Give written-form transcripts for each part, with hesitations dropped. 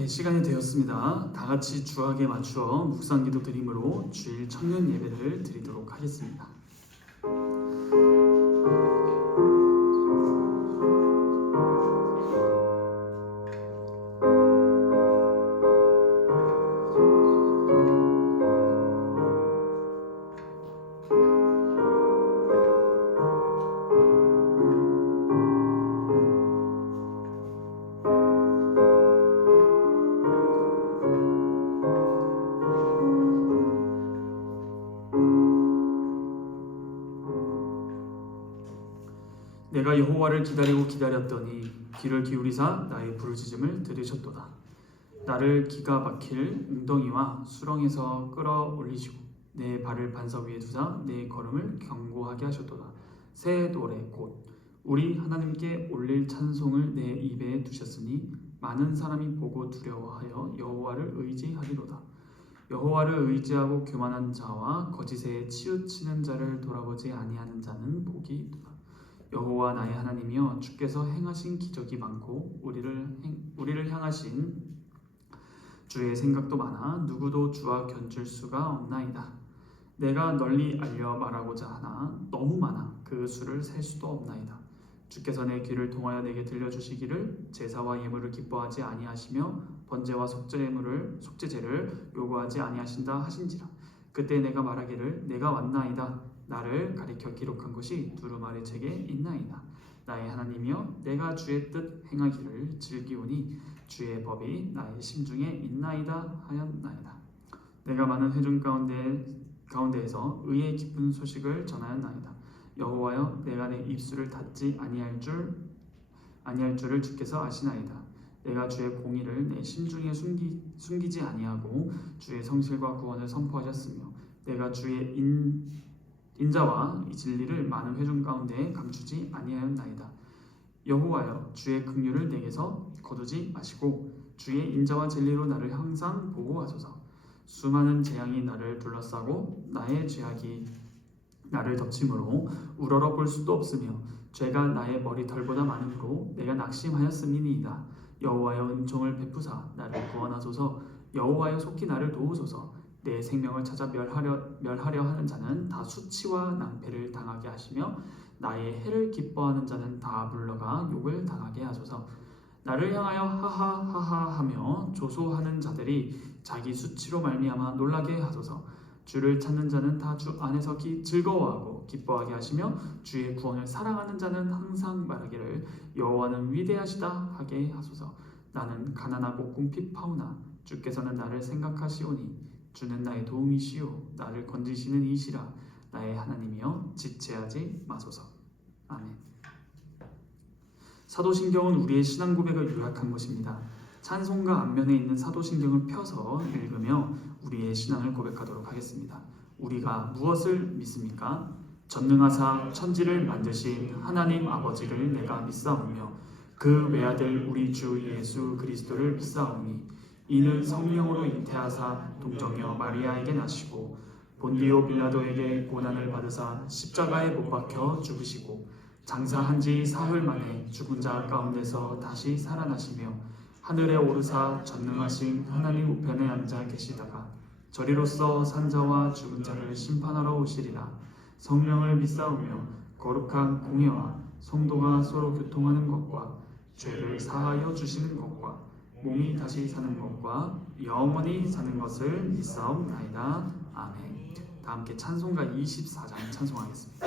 네, 시간이 되었습니다. 다 같이 주학에 맞추어 묵상기도 드림으로 주일 청년 예배를 드리도록 하겠습니다. 내가 여호와를 기다리고 기다렸더니 귀를 기울이사 나의 부르짖음을 들으셨도다. 나를 기가 막힐 웅덩이와 수렁에서 끌어올리시고 내 발을 반석 위에 두사 내 걸음을 견고하게 하셨도다. 새 노래 곧 우리 하나님께 올릴 찬송을 내 입에 두셨으니 많은 사람이 보고 두려워하여 여호와를 의지하리로다. 여호와를 의지하고 교만한 자와 거짓에 치우치는 자를 돌아보지 아니하는 자는 복이 있도다. 여호와 나의 하나님이여, 주께서 행하신 기적이 많고 우리를 향하신 주의 생각도 많아 누구도 주와 견줄 수가 없나이다. 내가 널리 알려 말하고자 하나 너무 많아 그 수를 셀 수도 없나이다. 주께서 내 귀를 통하여 내게 들려주시기를 제사와 예물을 기뻐하지 아니하시며 번제와 속죄제를 요구하지 아니하신다 하신지라. 그때 내가 말하기를 내가 왔나이다. 나를 가리켜 기록한 것이 두루마리 책에 있나이다. 나의 하나님이여, 내가 주의 뜻 행하기를 즐기오니 주의 법이 나의 심중에 있나이다 하였나이다. 내가 많은 회중 가운데에서 의의 기쁜 소식을 전하였나이다. 여호와여, 내가 내 입술을 닫지 아니할 줄을 주께서 아시나이다. 내가 주의 공의를 내 심중에 숨기지 아니하고 주의 성실과 구원을 선포하셨으며 내가 주의 인자와 이 진리를 많은 회중 가운데 감추지 아니하였나이다. 여호와여, 주의 긍휼을 내게서 거두지 마시고 주의 인자와 진리로 나를 항상 보호하소서. 수많은 재앙이 나를 둘러싸고 나의 죄악이 나를 덮침으로 우러러 볼 수도 없으며 죄가 나의 머리털보다 많으므로 내가 낙심하였음이니이다. 여호와여, 은총을 베푸사 나를 구원하소서. 여호와여, 속히 나를 도우소서. 내 생명을 찾아 멸하려 하는 자는 다 수치와 낭패를 당하게 하시며 나의 해를 기뻐하는 자는 다 물러가 욕을 당하게 하소서. 나를 향하여 하하하하 하며 조소하는 자들이 자기 수치로 말미암아 놀라게 하소서. 주를 찾는 자는 다 주 안에서 즐거워하고 기뻐하게 하시며 주의 구원을 사랑하는 자는 항상 말하기를 여호와는 위대하시다 하게 하소서. 나는 가난하고 궁핍하오나 주께서는 나를 생각하시오니 주는 나의 도움이시오. 나를 건지시는 이시라. 나의 하나님이여, 지체하지 마소서. 아멘. 사도신경은 우리의 신앙 고백을 요약한 것입니다. 찬송가 앞면에 있는 사도신경을 펴서 읽으며 우리의 신앙을 고백하도록 하겠습니다. 우리가 무엇을 믿습니까? 전능하사 천지를 만드신 하나님 아버지를 내가 믿사오며 그 외아들 우리 주 예수 그리스도를 믿사오니 이는 성령으로 잉태하사 동정녀 마리아에게 나시고 본디오 빌라도에게 고난을 받으사 십자가에 못 박혀 죽으시고 장사한 지 사흘 만에 죽은 자 가운데서 다시 살아나시며 하늘에 오르사 전능하신 하나님 우편에 앉아 계시다가 저리로서 산자와 죽은 자를 심판하러 오시리라. 성령을 믿사오며 거룩한 공예와 성도가 서로 교통하는 것과 죄를 사하여 주시는 것과 몸이 다시 사는 것과 영원히 사는 것을 믿사옵나이다. 아멘. 다 함께 찬송가 24장 찬송하겠습니다.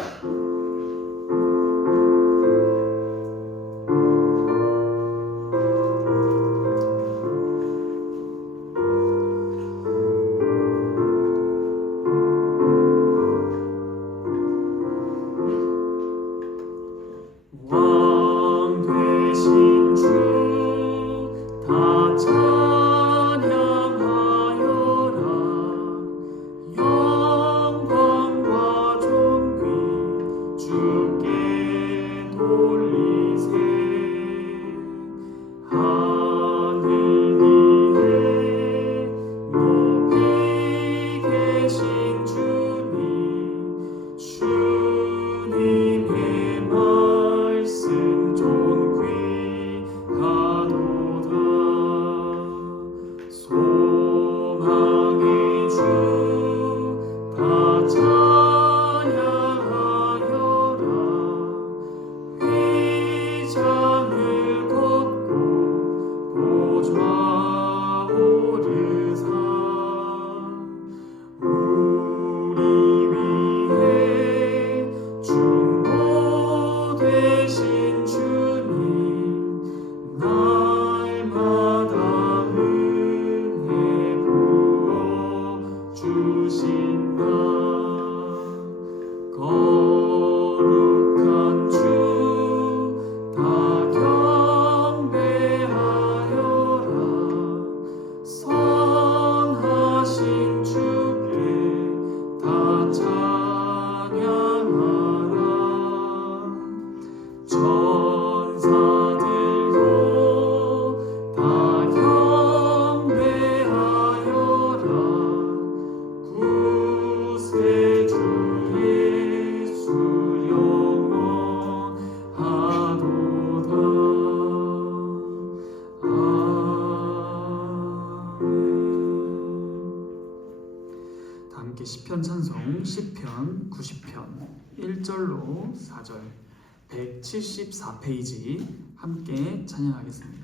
6권 1절로 4절 174페이지 함께 찬양하겠습니다.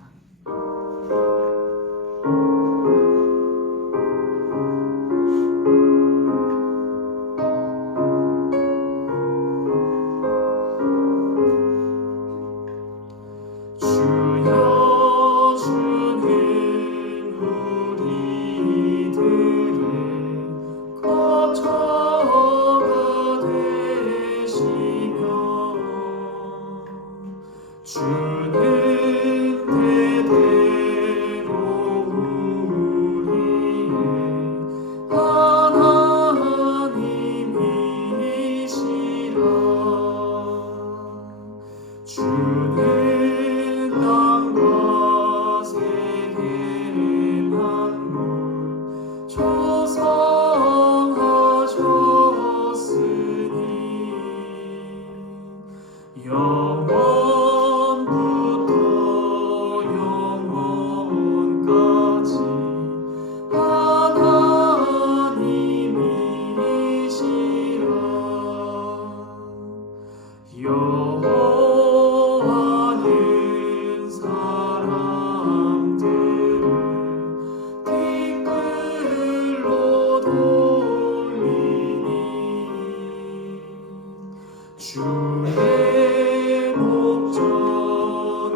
주의 목전에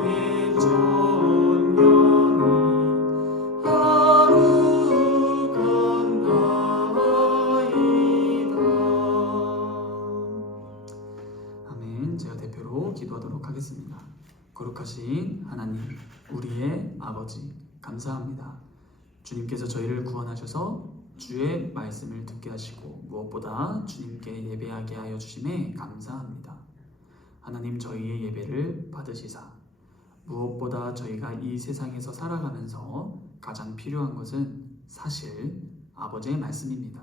전연히 하루 건너이다. 아멘. 제가 대표로 기도하도록 하겠습니다. 거룩하신 하나님, 우리의 아버지, 감사합니다. 주님께서 저희를 구원하셔서 주의 말씀을 듣게 하시고 무엇보다 주님께 예배하게 하여 주심에 감사합니다. 하나님, 저희의 예배를 받으시사 무엇보다 저희가 이 세상에서 살아가면서 가장 필요한 것은 사실 아버지의 말씀입니다.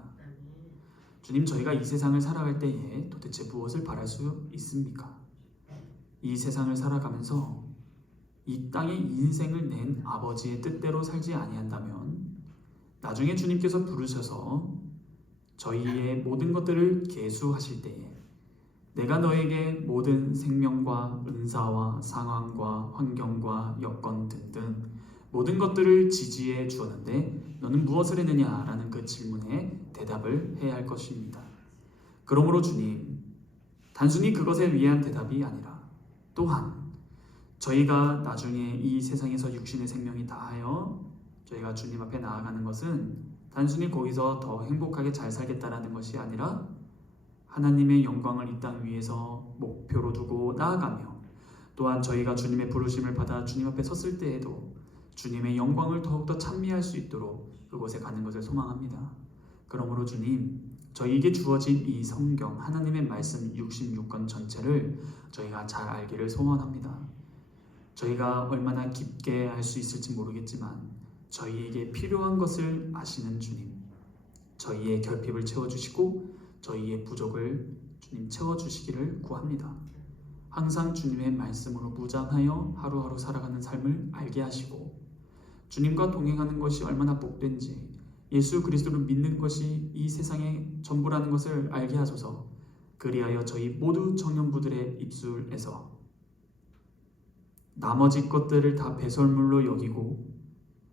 주님, 저희가 이 세상을 살아갈 때에 도대체 무엇을 바랄 수 있습니까? 이 세상을 살아가면서 이 땅에 인생을 낸 아버지의 뜻대로 살지 아니한다면 나중에 주님께서 부르셔서 저희의 모든 것들을 계수하실 때에 내가 너에게 모든 생명과 은사와 상황과 환경과 여건 등등 모든 것들을 지지해 주었는데 너는 무엇을 했느냐라는 그 질문에 대답을 해야 할 것입니다. 그러므로 주님, 단순히 그것에 위한 대답이 아니라 또한 저희가 나중에 이 세상에서 육신의 생명이 다하여 저희가 주님 앞에 나아가는 것은 단순히 거기서 더 행복하게 잘 살겠다라는 것이 아니라 하나님의 영광을 이 땅 위에서 목표로 두고 나아가며 또한 저희가 주님의 부르심을 받아 주님 앞에 섰을 때에도 주님의 영광을 더욱더 찬미할 수 있도록 그곳에 가는 것을 소망합니다. 그러므로 주님, 저희에게 주어진 이 성경 하나님의 말씀 66권 전체를 저희가 잘 알기를 소원합니다. 저희가 얼마나 깊게 알 수 있을지 모르겠지만 저희에게 필요한 것을 아시는 주님, 저희의 결핍을 채워주시고 저희의 부족을 주님 채워주시기를 구합니다. 항상 주님의 말씀으로 무장하여 하루하루 살아가는 삶을 알게 하시고 주님과 동행하는 것이 얼마나 복된지 예수 그리스도를 믿는 것이 이 세상의 전부라는 것을 알게 하소서. 그리하여 저희 모두 청년부들의 입술에서 나머지 것들을 다 배설물로 여기고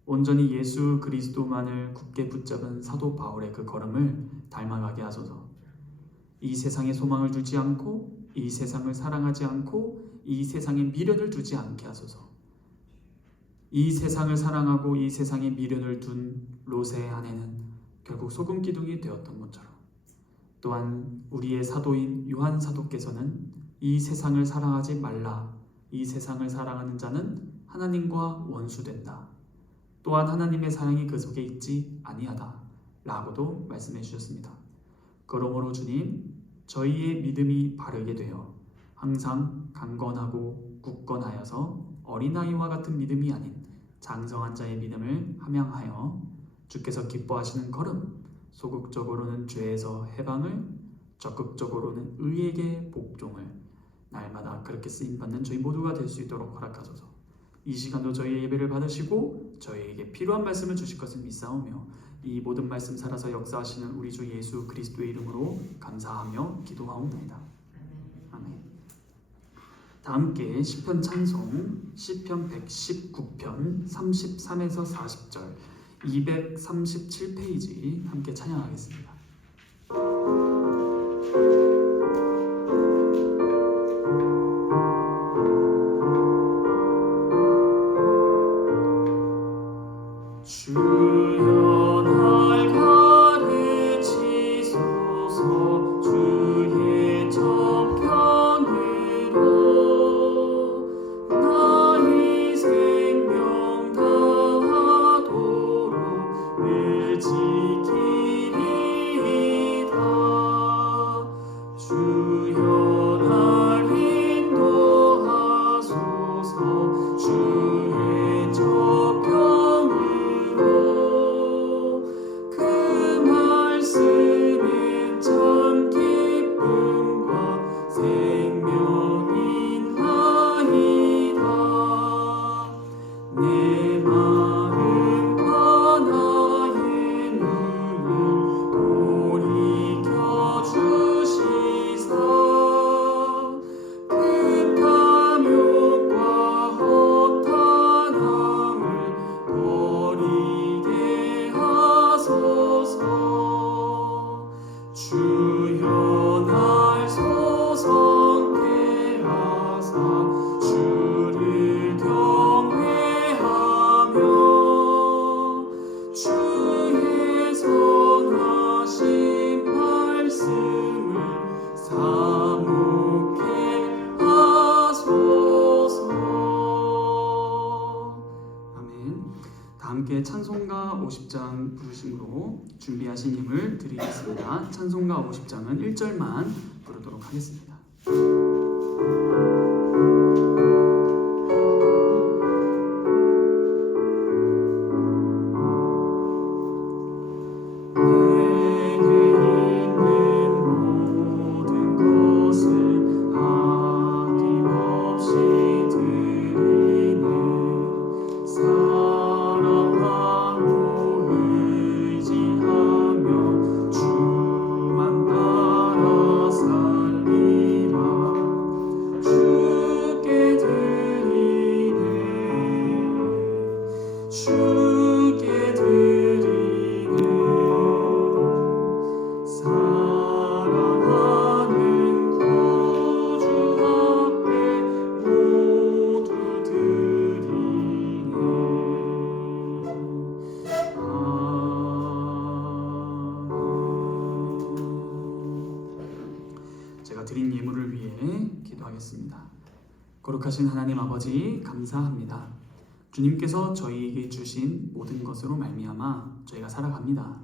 온전히 예수 그리스도만을 굳게 붙잡은 사도 바울의 그 걸음을 닮아가게 하소서. 이 세상에 소망을 두지 않고 이 세상을 사랑하지 않고 이 세상에 미련을 두지 않게 하소서. 이 세상을 사랑하고 이 세상에 미련을 둔 롯의 아내는 결국 소금 기둥이 되었던 것처럼 또한 우리의 사도인 요한 사도께서는 이 세상을 사랑하지 말라. 이 세상을 사랑하는 자는 하나님과 원수된다. 또한 하나님의 사랑이 그 속에 있지 아니하다 라고도 말씀해 주셨습니다. 그러므로 주님, 저희의 믿음이 바르게 되어 항상 강건하고 굳건하여서 어린아이와 같은 믿음이 아닌 장성한 자의 믿음을 함양하여 주께서 기뻐하시는 걸음, 소극적으로는 죄에서 해방을, 적극적으로는 의에게 복종을 날마다 그렇게 쓰임받는 저희 모두가 될 수 있도록 허락하소서. 이 시간도 저희의 예배를 받으시고 저희에게 필요한 말씀을 주실 것을 믿사오며 이 모든 말씀 살아서 역사하시는 우리 주 예수 그리스도의 이름으로 감사하며 기도하옵나이다. 아멘. 다 함께 시편 찬송 시편 119편 33에서 40절 237페이지 함께 찬양하겠습니다. 주여 날 가르치소서 주의 정평으로 나의 생명 다하도록 늘 지키리이다. 주여 날 인도하소서 주의 정평으로 그 말씀에 참 기쁨과 생명이 나이다. 내 마음과 나의 눈을 돌이켜 주시사 그 탐욕과 허탄함을 버리게 하소서. 주여 날 소성케 하사 주를 경외하며 주의 선하신 말씀을 사모케 하소서. 아멘. 다 함께 찬송가 50장 부르심으로 준비하신 힘을 드리겠습니다. 찬송가 50장은 1절만 부르도록 하겠습니다. 내게 있는 모든 것을 아낌없이 드리네. 사랑하고 의지하며 주만 따라 살리라. 주께 드리네. 주께 드리네. 사랑하는 구주 앞에 모두 드리네. 아멘. 제가 드린 예물을 위해 기도하겠습니다. 거룩하신 하나님 아버지, 감사합니다. 주님께서 저희에게 주신 모든 것으로 말미암아 저희가 살아갑니다.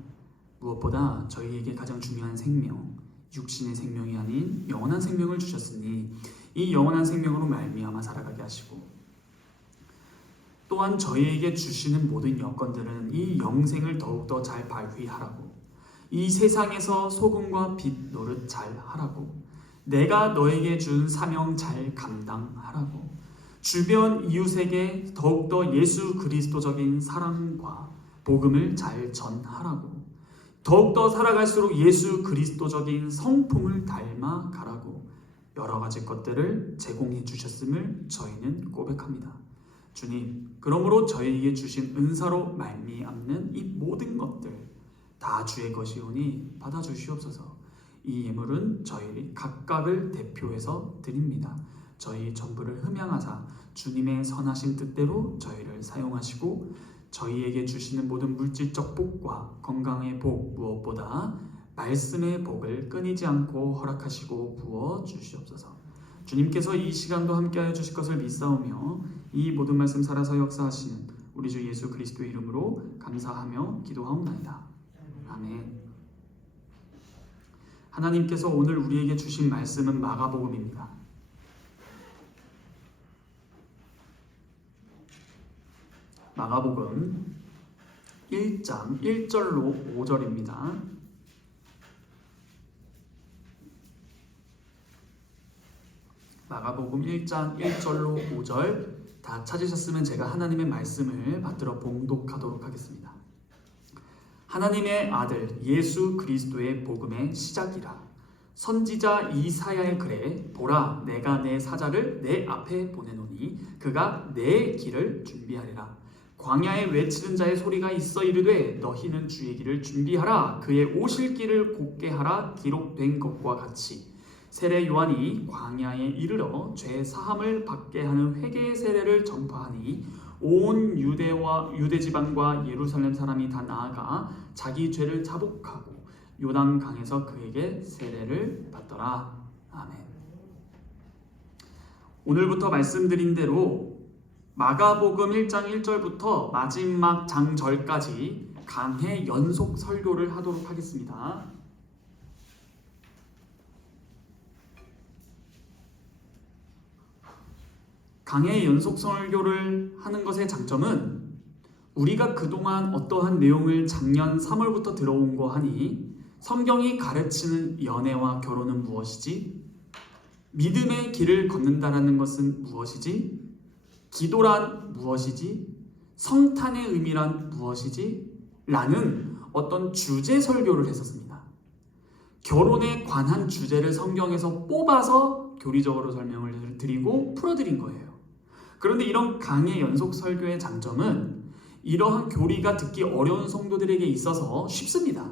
무엇보다 저희에게 가장 중요한 생명, 육신의 생명이 아닌 영원한 생명을 주셨으니 이 영원한 생명으로 말미암아 살아가게 하시고, 또한 저희에게 주시는 모든 여건들은 이 영생을 더욱더 잘 발휘하라고, 이 세상에서 소금과 빛 노릇 잘 하라고, 내가 너에게 준 사명 잘 감당하라고, 주변 이웃에게 더욱더 예수 그리스도적인 사랑과 복음을 잘 전하라고, 더욱더 살아갈수록 예수 그리스도적인 성품을 닮아 가라고 여러 가지 것들을 제공해 주셨음을 저희는 고백합니다. 주님, 그러므로 저희에게 주신 은사로 말미암는 이 모든 것들 다 주의 것이오니 받아주시옵소서. 이 예물은 저희 각각을 대표해서 드립니다. 저희 전부를 흠양하사 주님의 선하신 뜻대로 저희를 사용하시고, 저희에게 주시는 모든 물질적 복과 건강의 복, 무엇보다 말씀의 복을 끊이지 않고 허락하시고 부어 주시옵소서. 주님께서 이 시간도 함께하여 주실 것을 믿사오며 이 모든 말씀 살아서 역사하시는 우리 주 예수 그리스도의 이름으로 감사하며 기도하옵나이다. 아멘. 하나님께서 오늘 우리에게 주신 말씀은 마가복음입니다. 마가복음 1장 1절로 5절입니다. 마가복음 1장 1절로 5절 다 찾으셨으면 제가 하나님의 말씀을 받들어 봉독하도록 하겠습니다. 하나님의 아들 예수 그리스도의 복음의 시작이라. 선지자 이사야의 글에 보라 내가 내 사자를 내 앞에 보내노니 그가 내 길을 준비하리라. 광야에 외치는 자의 소리가 있어 이르되 너희는 주의 길을 준비하라. 그의 오실 길을 곧게 하라. 기록된 것과 같이 세례 요한이 광야에 이르러 죄 사함을 받게 하는 회개의 세례를 전파하니 온 유대 지방과 예루살렘 사람이 다 나아가 자기 죄를 자복하고 요단 강에서 그에게 세례를 받더라. 아멘. 오늘부터 말씀드린 대로 마가복음 1장 1절부터 마지막 장절까지 강해 연속 설교를 하도록 하겠습니다. 강해 연속 설교를 하는 것의 장점은 우리가 그동안 어떠한 내용을 작년 3월부터 들어온 거 하니 성경이 가르치는 연애와 결혼은 무엇이지? 믿음의 길을 걷는다라는 것은 무엇이지? 기도란 무엇이지? 성탄의 의미란 무엇이지? 라는 어떤 주제 설교를 했었습니다. 결혼에 관한 주제를 성경에서 뽑아서 교리적으로 설명을 드리고 풀어드린 거예요. 그런데 이런 강의 연속 설교의 장점은 이러한 교리가 듣기 어려운 성도들에게 있어서 쉽습니다.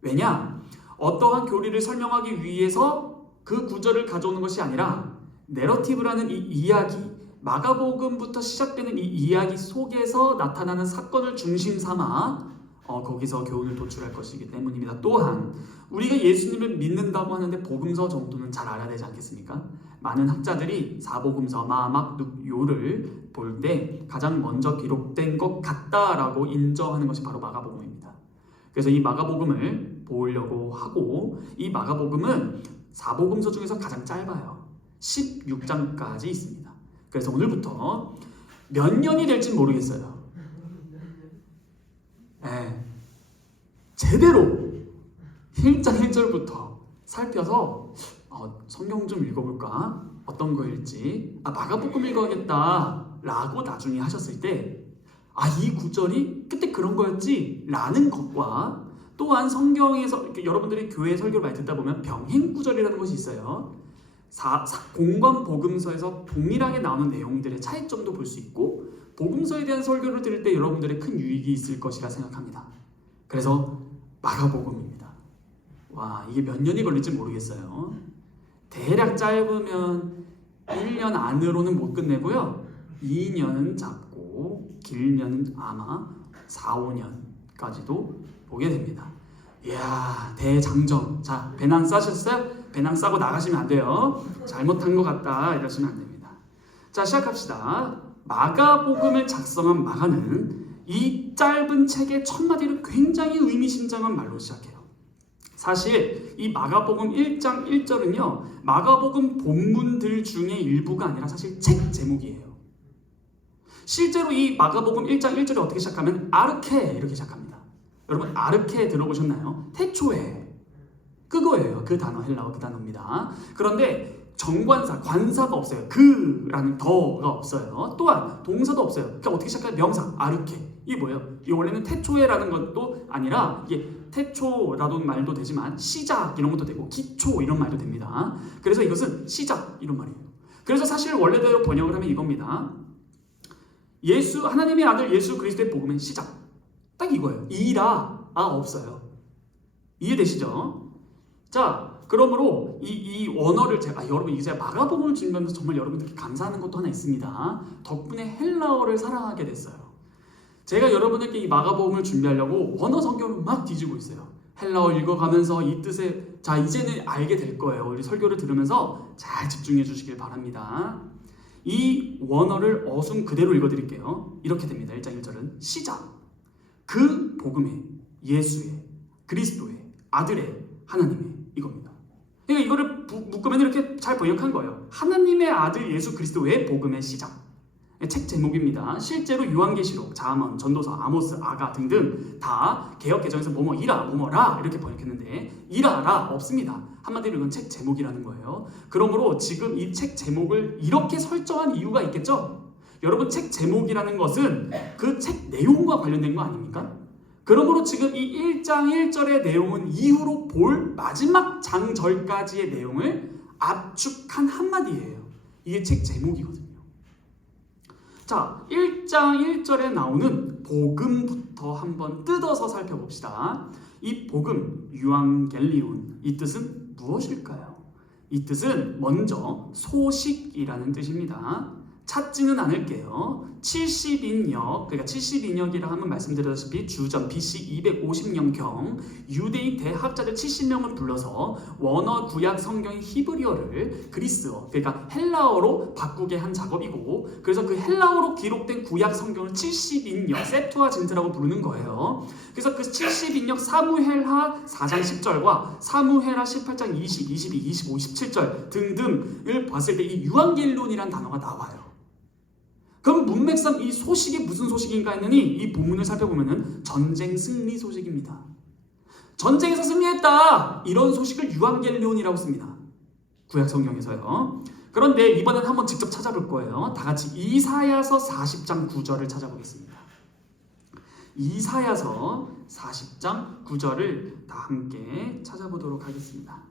왜냐? 어떠한 교리를 설명하기 위해서 그 구절을 가져오는 것이 아니라 내러티브라는 이 이야기, 마가복음부터 시작되는 이 이야기 속에서 나타나는 사건을 중심 삼아 거기서 교훈을 도출할 것이기 때문입니다. 또한 우리가 예수님을 믿는다고 하는데 복음서 정도는 잘 알아야 되지 않겠습니까? 많은 학자들이 사복음서, 마막, 룩, 요를 볼 때 가장 먼저 기록된 것 같다라고 인정하는 것이 바로 마가복음입니다. 그래서 이 마가복음을 보려고 하고, 이 마가복음은 사복음서 중에서 가장 짧아요. 16장까지 있습니다. 그래서 오늘부터 몇 년이 될지 모르겠어요. 제대로 1장 1절부터 살펴서 성경 좀 읽어볼까? 어떤 거일지, 마가복음 읽어야겠다 라고 나중에 하셨을 때 이 구절이 그때 그런 거였지 라는 것과, 또한 성경에서 여러분들이 교회 설교를 많이 듣다 보면 병행 구절이라는 것이 있어요. 공관 복음서에서 동일하게 나오는 내용들의 차이점도 볼 수 있고, 복음서에 대한 설교를 들을 때 여러분들의 큰 유익이 있을 것이라 생각합니다. 그래서 마가복음입니다. 와, 이게 몇 년이 걸릴지 모르겠어요. 대략 짧으면 1년 안으로는 못 끝내고요. 2년은 잡고 길면 아마 4, 5년까지도 보게 됩니다. 이야, 대장정. 자, 배낭 싸셨어요? 배낭 싸고 나가시면 안 돼요. 잘못한 것 같다 이러시면 안 됩니다. 자, 시작합시다. 마가복음을 작성한 마가는 이 짧은 책의 첫 마디를 굉장히 의미심장한 말로 시작해요. 사실 이 마가복음 1장 1절은요, 마가복음 본문들 중에 일부가 아니라 사실 책 제목이에요. 실제로 이 마가복음 1장 1절이 어떻게 시작하면 아르케 이렇게 시작합니다. 여러분, 아르케 들어보셨나요? 태초에. 그거예요. 그 단어, 헬라어 그 단어입니다. 그런데 정관사, 관사가 없어요. 그라는 더가 없어요. 또한 동사도 없어요. 그러니까 어떻게 시작해요? 명사, 아르케. 이게 뭐예요? 이 원래는 태초에라는 것도 아니라, 이게 태초라는 말도 되지만 시작 이런 것도 되고 기초 이런 말도 됩니다. 그래서 이것은 시작 이런 말이에요. 그래서 사실 원래대로 번역을 하면 이겁니다. 하나님의 아들 예수 그리스도의 복음의 시작. 딱 이거예요. 이라 없어요. 이해되시죠? 자, 그러므로 이 원어를 여러분, 이제 마가복음을 준비하면서 정말 여러분들께 감사하는 것도 하나 있습니다. 덕분에 헬라어를 사랑하게 됐어요. 제가 여러분에게 이 마가복음을 준비하려고 원어 성경을 막 뒤지고 있어요. 헬라어 읽어가면서 이 뜻에, 자, 이제는 알게 될 거예요. 우리 설교를 들으면서 잘 집중해 주시길 바랍니다. 이 원어를 어순 그대로 읽어드릴게요. 이렇게 됩니다. 1장 1절은 시작. 그 복음의, 예수의, 그리스도의, 아들의, 하나님의, 이겁니다. 그러니까 이거를 묶으면 이렇게 잘 번역한 거예요. 하나님의 아들 예수 그리스도의 복음의 시작. 책 제목입니다. 실제로 요한계시록, 잠언, 전도서, 아모스, 아가 등등 다 개역 개정에서 뭐뭐이라, 뭐뭐라 이렇게 번역했는데 이라라 없습니다. 한마디로 이건 책 제목이라는 거예요. 그러므로 지금 이 책 제목을 이렇게 설정한 이유가 있겠죠? 여러분, 책 제목이라는 것은 그 책 내용과 관련된 거 아닙니까? 그러므로 지금 이 1장 1절의 내용은 이후로 볼 마지막 장절까지의 내용을 압축한 한마디예요. 이게 책 제목이거든요. 자, 1장 1절에 나오는 복음부터 한번 뜯어서 살펴봅시다. 이 복음, 유앙겔리온, 이 뜻은 무엇일까요? 이 뜻은 먼저 소식이라는 뜻입니다. 찾지는 않을게요. 70인역, 그러니까 70인역이라 하면 말씀드렸다시피 주전 BC 250년경 유대인 대학자들 70명을 불러서 원어 구약 성경의 히브리어를 그리스어, 그러니까 헬라어로 바꾸게 한 작업이고, 그래서 그 헬라어로 기록된 구약 성경을 70인역, 세투아진트라고 부르는 거예요. 그래서 그 70인역 사무엘하 4장 10절과 사무엘하 18장 20, 22, 25, 17절 등등을 봤을 때 이 유앙겔론이라는 단어가 나와요. 그럼 문맥상 이 소식이 무슨 소식인가 했느니 이 본문을 살펴보면 전쟁 승리 소식입니다. 전쟁에서 승리했다, 이런 소식을 유앙겔리온이라고 씁니다. 구약 성경에서요. 그런데 이번엔 한번 직접 찾아볼 거예요. 다 같이 이사야서 40장 9절을 찾아보겠습니다. 이사야서 40장 9절을 다 함께 찾아보도록 하겠습니다.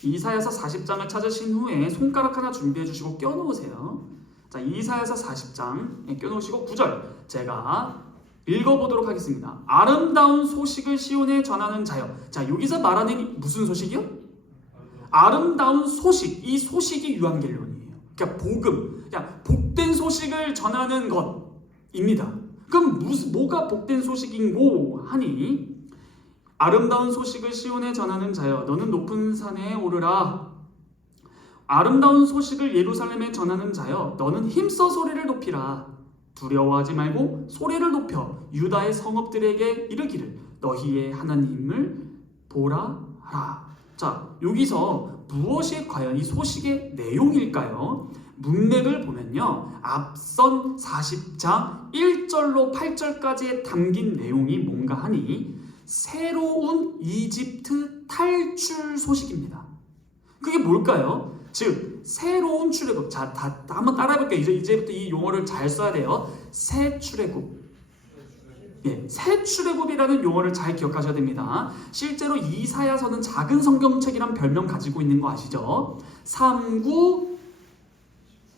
이사야서 40장을 찾으신 후에 손가락 하나 준비해 주시고 껴놓으세요. 자, 이사야서 40장 껴놓으시고 9절 제가 읽어보도록 하겠습니다. 아름다운 소식을 시온에 전하는 자여. 자, 여기서 말하는 무슨 소식이요? 아름다운 소식. 이 소식이 유앙겔론이에요. 그러니까 복음, 그러니까 복된 소식을 전하는 것입니다. 그럼 뭐가 복된 소식인고 하니, 아름다운 소식을 시온에 전하는 자여, 너는 높은 산에 오르라. 아름다운 소식을 예루살렘에 전하는 자여, 너는 힘써 소리를 높이라. 두려워하지 말고 소리를 높여 유다의 성읍들에게 이르기를 너희의 하나님을 보라 하라. 자, 여기서 무엇이 과연 이 소식의 내용일까요? 문맥을 보면요, 앞선 40장 1절로 8절까지에 담긴 내용이 뭔가 하니 새로운 이집트 탈출 소식입니다. 그게 뭘까요? 즉 새로운 출애굽. 자, 다 한번 따라해볼게요. 이제부터 이 용어를 잘 써야 돼요. 새 출애굽. 예, 새 출애굽이라는 용어를 잘 기억하셔야 됩니다. 실제로 이사야서는 작은 성경책이란 별명 가지고 있는 거 아시죠? 39,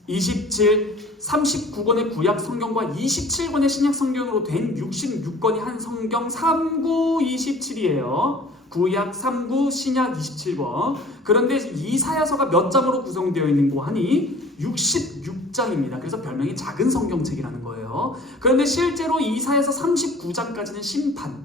27, 39권의 구약 성경과 27권의 신약 성경으로 된 66권이 한 성경 39, 27이에요. 구약 39, 신약 27권. 그런데 이사야서가 몇 장으로 구성되어 있는고 하니 66장입니다. 그래서 별명이 작은 성경책이라는 거예요. 그런데 실제로 이사야서 39장까지는 심판,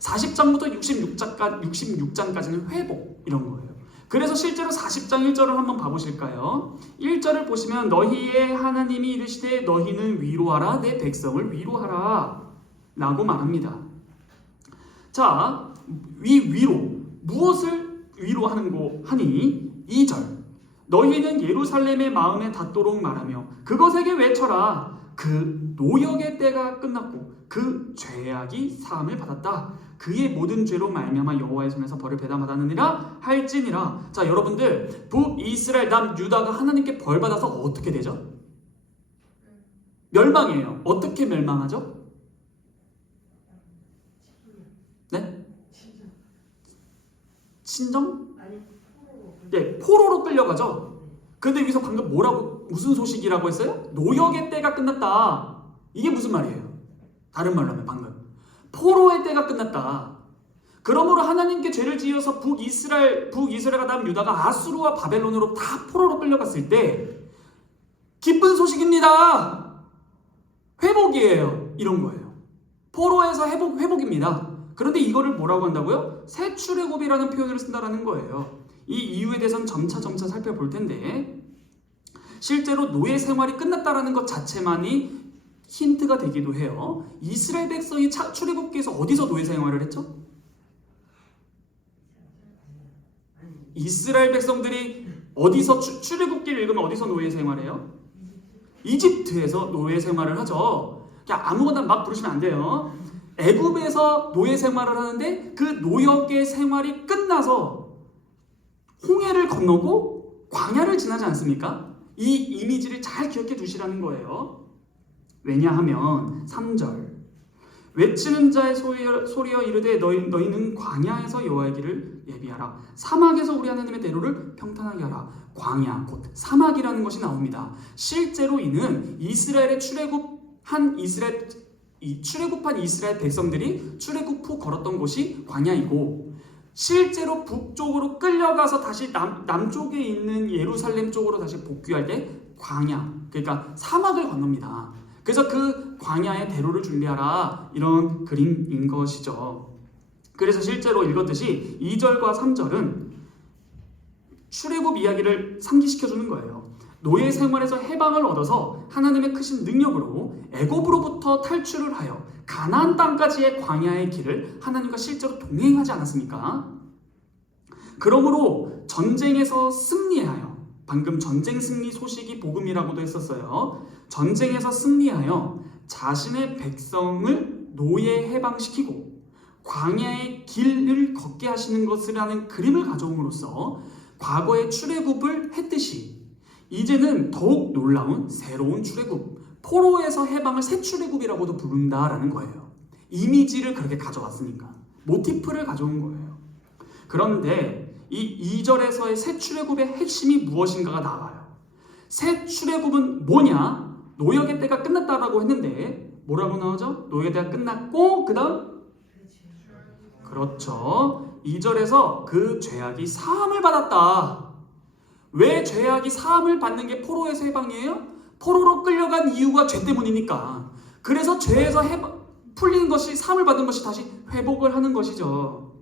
40장부터 66장까지는 회복, 이런 거예요. 그래서 실제로 40장 1절을 한번 봐보실까요? 1절을 보시면 너희의 하나님이 이르시되 너희는 위로하라, 내 백성을 위로하라 라고 말합니다. 자, 이 위로, 무엇을 위로하는고 하니 2절 너희는 예루살렘의 마음에 닿도록 말하며 그것에게 외쳐라. 그 노역의 때가 끝났고 그 죄악이 사함을 받았다. 그의 모든 죄로 말미암아 여호와의 손에서 벌을 배당받았느니라 할지니라. 자, 여러분들, 북이스라엘 남유다가 하나님께 벌 받아서 어떻게 되죠? 멸망이에요. 어떻게 멸망하죠? 네? 친정? 네, 포로로 끌려가죠. 근데 여기서 방금 무슨 소식이라고 했어요? 노역의 때가 끝났다. 이게 무슨 말이에요? 다른 말로 하면 방금 포로의 때가 끝났다. 그러므로 하나님께 죄를 지어서 북이스라엘과 남유다가 아수르와 바벨론으로 다 포로로 끌려갔을 때 기쁜 소식입니다. 회복이에요. 이런 거예요. 포로에서 회복입니다. 그런데 이거를 뭐라고 한다고요? 새 출애굽이라는 표현을 쓴다는 거예요. 이 이유에 대해서는 점차 살펴볼 텐데, 실제로 노예 생활이 끝났다라는 것 자체만이 힌트가 되기도 해요. 이스라엘 백성이 출애굽기에서 어디서 노예 생활을 했죠? 이스라엘 백성들이 어디서 출애굽기를 읽으면 어디서 노예 생활해요? 이집트에서 노예 생활을 하죠. 그냥 아무거나 막 부르시면 안 돼요. 애굽에서 노예 생활을 하는데 그 노역의 생활이 끝나서 홍해를 건너고 광야를 지나지 않습니까? 이 이미지를 잘 기억해 두시라는 거예요. 왜냐하면 3절 외치는 자의 소리여 이르되 너희는 광야에서 여호와의 길을 예비하라. 사막에서 우리 하나님의 대로를 평탄하게 하라. 광야 곧 사막이라는 것이 나옵니다. 실제로 이는 이스라엘의 출애굽한 이스라엘 백성들이 출애굽 후 걸었던 곳이 광야이고, 실제로 북쪽으로 끌려가서 다시 남쪽에 있는 예루살렘 쪽으로 다시 복귀할 때 광야, 그러니까 사막을 건넙니다. 그래서 그 광야의 대로를 준비하라, 이런 그림인 것이죠. 그래서 실제로 읽었듯이 2절과 3절은 출애굽 이야기를 상기시켜주는 거예요. 노예 생활에서 해방을 얻어서 하나님의 크신 능력으로 애굽으로부터 탈출을 하여 가나안 땅까지의 광야의 길을 하나님과 실제로 동행하지 않았습니까? 그러므로 전쟁에서 승리하여, 방금 전쟁 승리 소식이 복음이라고도 했었어요. 전쟁에서 승리하여 자신의 백성을 노예 해방시키고 광야의 길을 걷게 하시는 것이라는 그림을 가져옴으로써 과거의 출애굽을 했듯이 이제는 더욱 놀라운 새로운 출애굽, 포로에서 해방을 새 출애굽이라고도 부른다라는 거예요. 이미지를 그렇게 가져왔으니까, 모티프를 가져온 거예요. 그런데 이 2절에서의 새 출애굽의 핵심이 무엇인가가 나와요. 새 출애굽은 뭐냐? 노역의 때가 끝났다라고 했는데 뭐라고 나오죠? 노역의 때가 끝났고 그 다음? 그렇죠. 2절에서 그 죄악이 사함을 받았다. 왜 죄악이 사함을 받는 게 포로에서 해방이에요? 포로로 끌려간 이유가 죄 때문이니까. 그래서 죄에서 풀린 것이, 사함을 받은 것이 다시 회복을 하는 것이죠.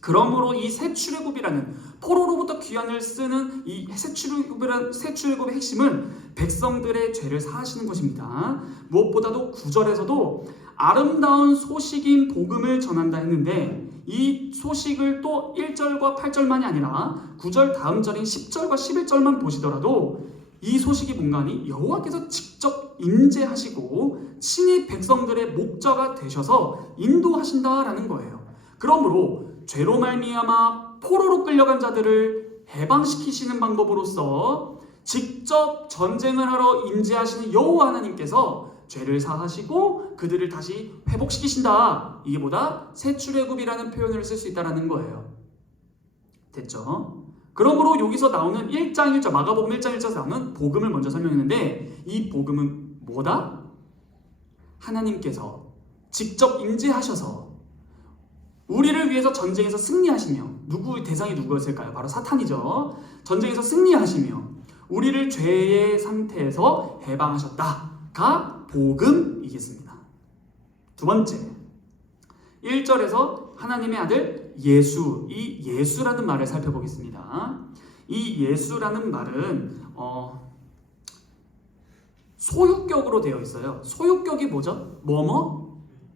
그러므로 이 새 출애굽이라는, 포로로부터 귀환을 쓰는 이 새 출애굽의 핵심은 백성들의 죄를 사하시는 것입니다. 무엇보다도 9절에서도 아름다운 소식인 복음을 전한다 했는데, 이 소식을 또 1절과 8절만이 아니라 9절 다음 절인 10절과 11절만 보시더라도 이 소식이 뭔가 하니 여호와께서 직접 임재하시고 친히 백성들의 목자가 되셔서 인도하신다라는 거예요. 그러므로 죄로 말미암아 포로로 끌려간 자들을 해방시키시는 방법으로서 직접 전쟁을 하러 임재하시는 여호와 하나님께서 죄를 사하시고 그들을 다시 회복시키신다. 이게 보다 새 출애굽이라는 표현을 쓸 수 있다는 거예요. 됐죠? 그러므로 여기서 나오는 1장 1절, 마가복음 1장 1절에서 나오는 복음을 먼저 설명했는데, 이 복음은 뭐다? 하나님께서 직접 임재하셔서 우리를 위해서 전쟁에서 승리하시며, 대상이 누구였을까요? 바로 사탄이죠. 전쟁에서 승리하시며 우리를 죄의 상태에서 해방하셨다가 복음이겠습니다. 두 번째, 1절에서 하나님의 아들 예수, 이 예수라는 말을 살펴보겠습니다. 이 예수라는 말은 소유격으로 되어 있어요. 소유격이 뭐죠?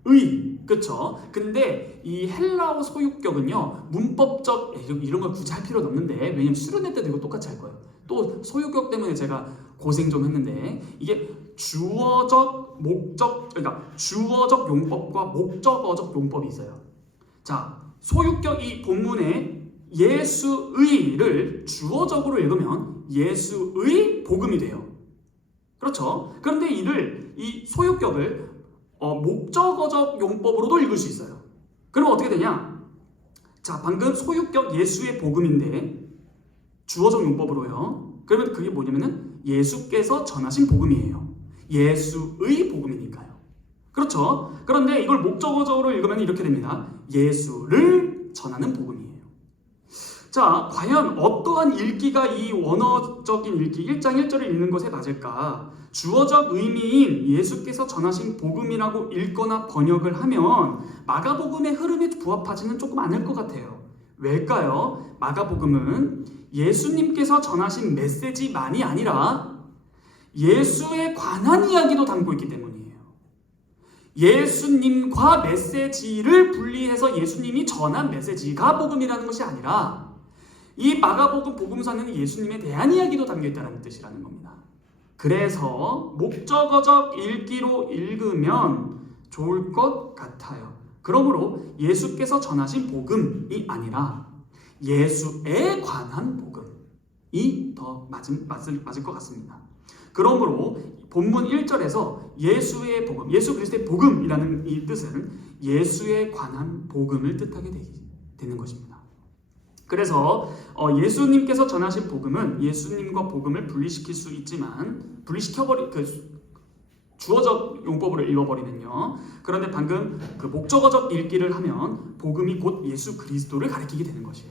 의, 그쵸? 근데 이 헬라어 소유격은요, 문법적, 이런 걸 굳이 할 필요는 없는데, 왜냐면 수련회 때도 이거 똑같이 할 거예요. 또 소유격 때문에 제가 고생 좀 했는데, 이게 주어적, 목적, 그러니까 주어적 용법과 목적어적 용법이 있어요. 자, 소유격, 이 본문에 예수의를 주어적으로 읽으면 예수의 복음이 돼요. 그렇죠? 그런데 이 소유격을 목적어적 용법으로도 읽을 수 있어요. 그럼 어떻게 되냐? 자, 방금 소유격 예수의 복음인데 주어적 용법으로요. 그러면 그게 뭐냐면은 예수께서 전하신 복음이에요. 예수의 복음이니까요. 그렇죠? 그런데 이걸 목적어적으로 읽으면 이렇게 됩니다. 예수를 전하는 복음이에요. 자, 과연 어떠한 읽기가 이 원어적인 읽기 1장 1절을 읽는 것에 맞을까? 주어적 의미인 예수께서 전하신 복음이라고 읽거나 번역을 하면 마가복음의 흐름에 부합하지는 조금 않을 것 같아요. 왜일까요? 마가복음은 예수님께서 전하신 메시지만이 아니라 예수에 관한 이야기도 담고 있기 때문이에요. 예수님과 메시지를 분리해서 예수님이 전한 메시지가 복음이라는 것이 아니라 이 마가복음 복음서는 예수님에 대한 이야기도 담겨있다는 뜻이라는 겁니다. 그래서 목적어적 읽기로 읽으면 좋을 것 같아요. 그러므로 예수께서 전하신 복음이 아니라 예수에 관한 복음이 더 맞을 것 같습니다. 그러므로 본문 1절에서 예수의 복음, 예수 그리스도의 복음이라는 이 뜻은 예수에 관한 복음을 뜻하게 되는 것입니다. 그래서 예수님께서 전하신 복음은 예수님과 복음을 분리시킬 수 있지만 주어적 용법으로 읽어버리면요. 그런데 방금 그 목적어적 읽기를 하면 복음이 곧 예수 그리스도를 가리키게 되는 것이에요.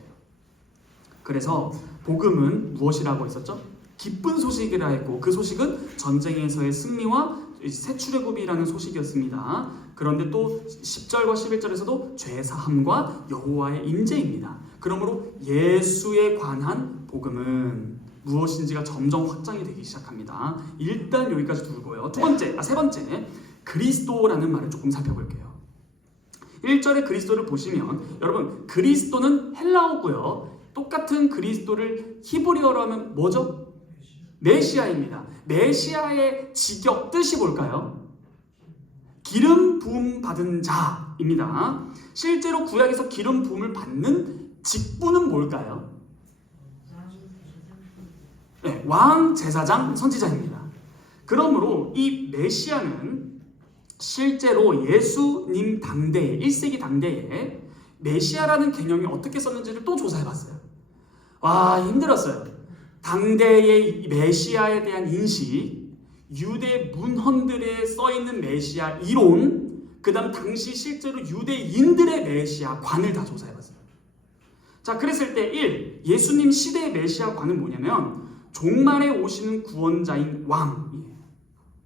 그래서 복음은 무엇이라고 했었죠? 기쁜 소식이라 했고 그 소식은 전쟁에서의 승리와 새 출애굽이라는 소식이었습니다. 그런데 또 10절과 11절에서도 죄 사함과 여호와의 임재입니다. 그러므로 예수에 관한 복음은 무엇인지가 점점 확장이 되기 시작합니다. 일단 여기까지 두고요. 세 번째 그리스도라는 말을 조금 살펴볼게요. 1절의 그리스도를 보시면 여러분 그리스도는 헬라어고요. 똑같은 그리스도를 히브리어로 하면 뭐죠? 메시아입니다. 메시아의 직역 뜻이 뭘까요? 기름 부음 받은 자입니다. 실제로 구약에서 기름 부음을 받는 직분은 뭘까요? 네, 왕, 제사장, 선지자입니다. 그러므로 이 메시아는 실제로 예수님 당대에 1세기 당대에 메시아라는 개념이 어떻게 썼는지를 또 조사해봤어요. 와, 힘들었어요. 당대의 메시아에 대한 인식, 유대 문헌들에 써있는 메시아 이론, 그 다음 당시 실제로 유대인들의 메시아관을 다 조사해봤어요. 자, 그랬을 때 1. 예수님 시대의 메시아관은 뭐냐면 종말에 오시는 구원자인 왕이에요.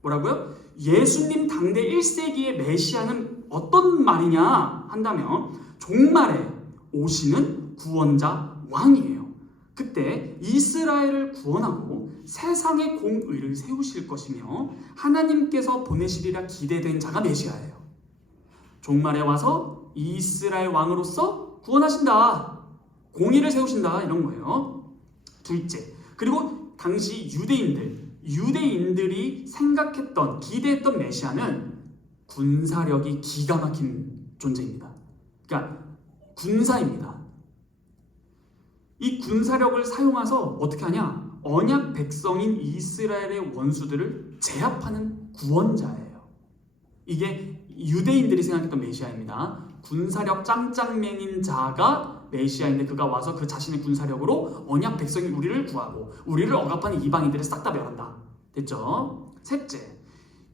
뭐라고요? 예수님 당대 1세기의 메시아는 어떤 말이냐 한다면 종말에 오시는 구원자 왕이에요. 그때 이스라엘을 구원하고 세상의 공의를 세우실 것이며 하나님께서 보내시리라 기대된 자가 메시아예요. 종말에 와서 이스라엘 왕으로서 구원하신다. 공의를 세우신다. 이런 거예요. 둘째, 그리고 당시 유대인들이 생각했던, 기대했던 메시아는 군사력이 기가 막힌 존재입니다. 그러니까 군사입니다. 이 군사력을 사용해서 어떻게 하냐? 언약 백성인 이스라엘의 원수들을 제압하는 구원자예요. 이게 유대인들이 생각했던 메시아입니다. 군사력 짱짱맨인 자가 메시아인데 그가 와서 그 자신의 군사력으로 언약 백성인 우리를 구하고 우리를 억압하는 이방인들을 싹 다 멸한다. 됐죠? 셋째,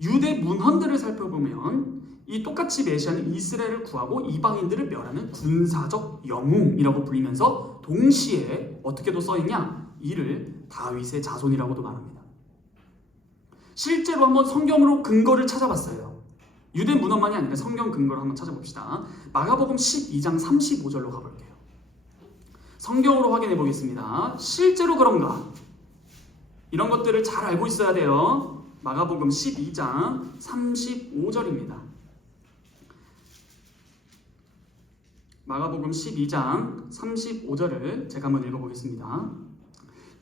유대 문헌들을 살펴보면 이 똑같이 메시아는 이스라엘을 구하고 이방인들을 멸하는 군사적 영웅이라고 불리면서 동시에 어떻게도 써있냐? 이를 다윗의 자손이라고도 말합니다. 실제로 한번 성경으로 근거를 찾아봤어요. 유대 문헌만이 아니라 성경 근거를 한번 찾아봅시다. 마가복음 12장 35절로 가볼게요. 성경으로 확인해 보겠습니다. 실제로 그런가? 이런 것들을 잘 알고 있어야 돼요. 마가복음 12장 35절입니다. 마가복음 12장 35절을 제가 한번 읽어보겠습니다.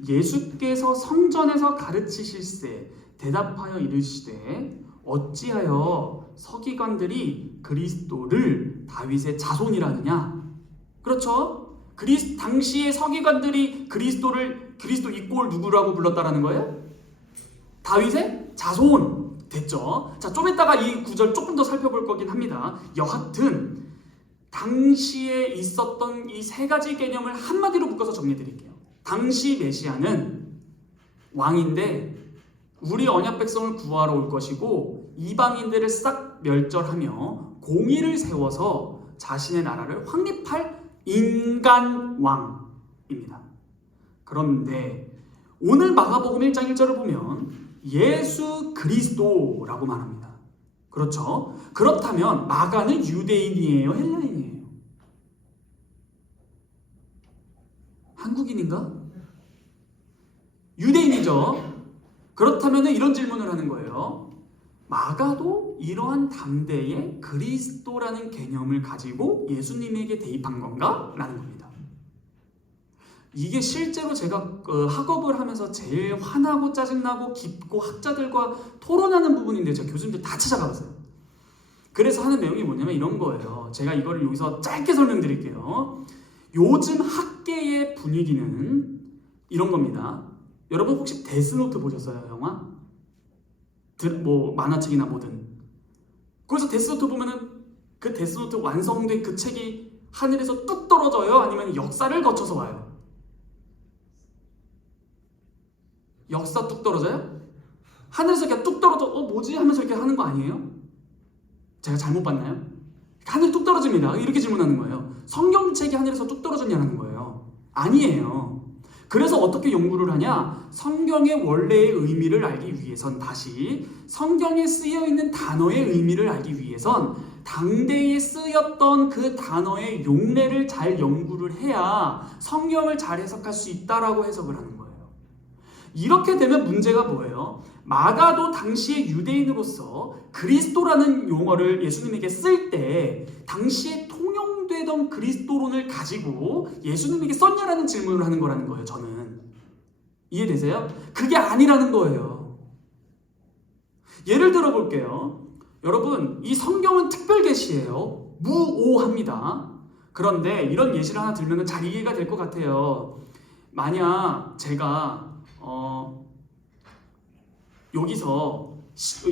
예수께서 성전에서 가르치실세 대답하여 이르시되 어찌하여 서기관들이 그리스도를 다윗의 자손이라느냐? 그렇죠? 당시의 서기관들이 그리스도 이꼴 누구라고 불렀다라는 거예요? 다윗의 자손. 됐죠? 자, 좀 이따가 이 구절 조금 더 살펴볼 거긴 합니다. 여하튼 당시에 있었던 이 세 가지 개념을 한마디로 묶어서 정리해드릴게요. 당시 메시아는 왕인데 우리 언약 백성을 구하러 올 것이고 이방인들을 싹 멸절하며 공의를 세워서 자신의 나라를 확립할 인간 왕입니다. 그런데 오늘 마가복음 1장 1절을 보면 예수 그리스도라고 말합니다. 그렇죠? 그렇다면 마가는 유대인이에요? 헬라인이에요? 한국인인가? 유대인이죠. 그렇다면 이런 질문을 하는 거예요. 마가도 이러한 당대의 그리스도라는 개념을 가지고 예수님에게 대입한 건가? 라는 겁니다. 이게 실제로 제가 학업을 하면서 제일 화나고 짜증나고 깊고 학자들과 토론하는 부분인데 제가 교수님들 다 찾아가봤어요. 그래서 하는 내용이 뭐냐면 이런 거예요. 제가 이거를 여기서 짧게 설명드릴게요. 요즘 학계의 분위기는 이런 겁니다. 여러분 혹시 데스노트 보셨어요? 영화? 뭐 만화책이나 뭐든. 거기서 데스노트 보면은 그 데스노트 완성된 그 책이 하늘에서 뚝 떨어져요? 아니면 역사를 거쳐서 와요? 역사 뚝 떨어져요? 하늘에서 그냥 뚝 떨어져 뭐지? 하면서 이렇게 하는 거 아니에요? 제가 잘못 봤나요? 하늘 뚝 떨어집니다. 이렇게 질문하는 거예요. 성경책이 하늘에서 뚝 떨어졌냐는 거예요. 아니에요. 그래서 어떻게 연구를 하냐? 성경의 원래의 의미를 알기 위해선, 다시 성경에 쓰여있는 단어의 의미를 알기 위해선 당대에 쓰였던 그 단어의 용례를 잘 연구를 해야 성경을 잘 해석할 수 있다라고 해석을 하는 거예요. 이렇게 되면 문제가 뭐예요? 마가도 당시의 유대인으로서 그리스도라는 용어를 예수님에게 쓸 때 당시에 통용되던 그리스도론을 가지고 예수님에게 썼냐라는 질문을 하는 거라는 거예요. 저는 이해되세요? 그게 아니라는 거예요. 예를 들어 볼게요. 여러분, 이 성경은 특별 계시예요. 무오합니다. 그런데 이런 예시를 하나 들면 잘 이해가 될 것 같아요. 만약 제가 여기서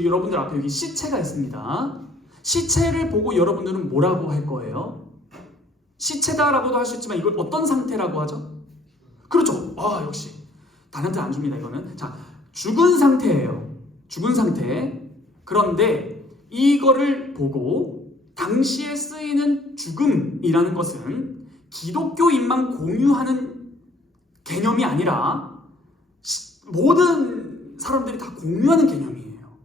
여러분들 앞에 여기 시체가 있습니다. 시체를 보고 여러분들은 뭐라고 할 거예요? 시체다라고도 할 수 있지만 이걸 어떤 상태라고 하죠? 그렇죠. 역시 단한테 안 줍니다. 이거는 자, 죽은 상태예요. 죽은 상태. 그런데 이거를 보고 당시에 쓰이는 죽음이라는 것은 기독교인만 공유하는 개념이 아니라 모든 사람들이 다 공유하는 개념이에요.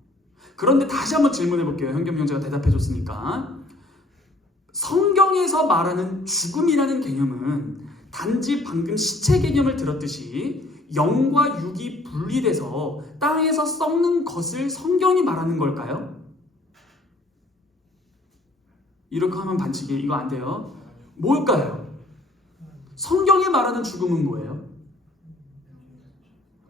그런데 다시 한번 질문해 볼게요. 현겸 형제가 대답해 줬으니까. 성경에서 말하는 죽음이라는 개념은 단지 방금 시체 개념을 들었듯이 영과 육이 분리돼서 땅에서 썩는 것을 성경이 말하는 걸까요? 이렇게 하면 반칙이에요. 이거 안 돼요. 뭘까요? 성경이 말하는 죽음은 뭐예요?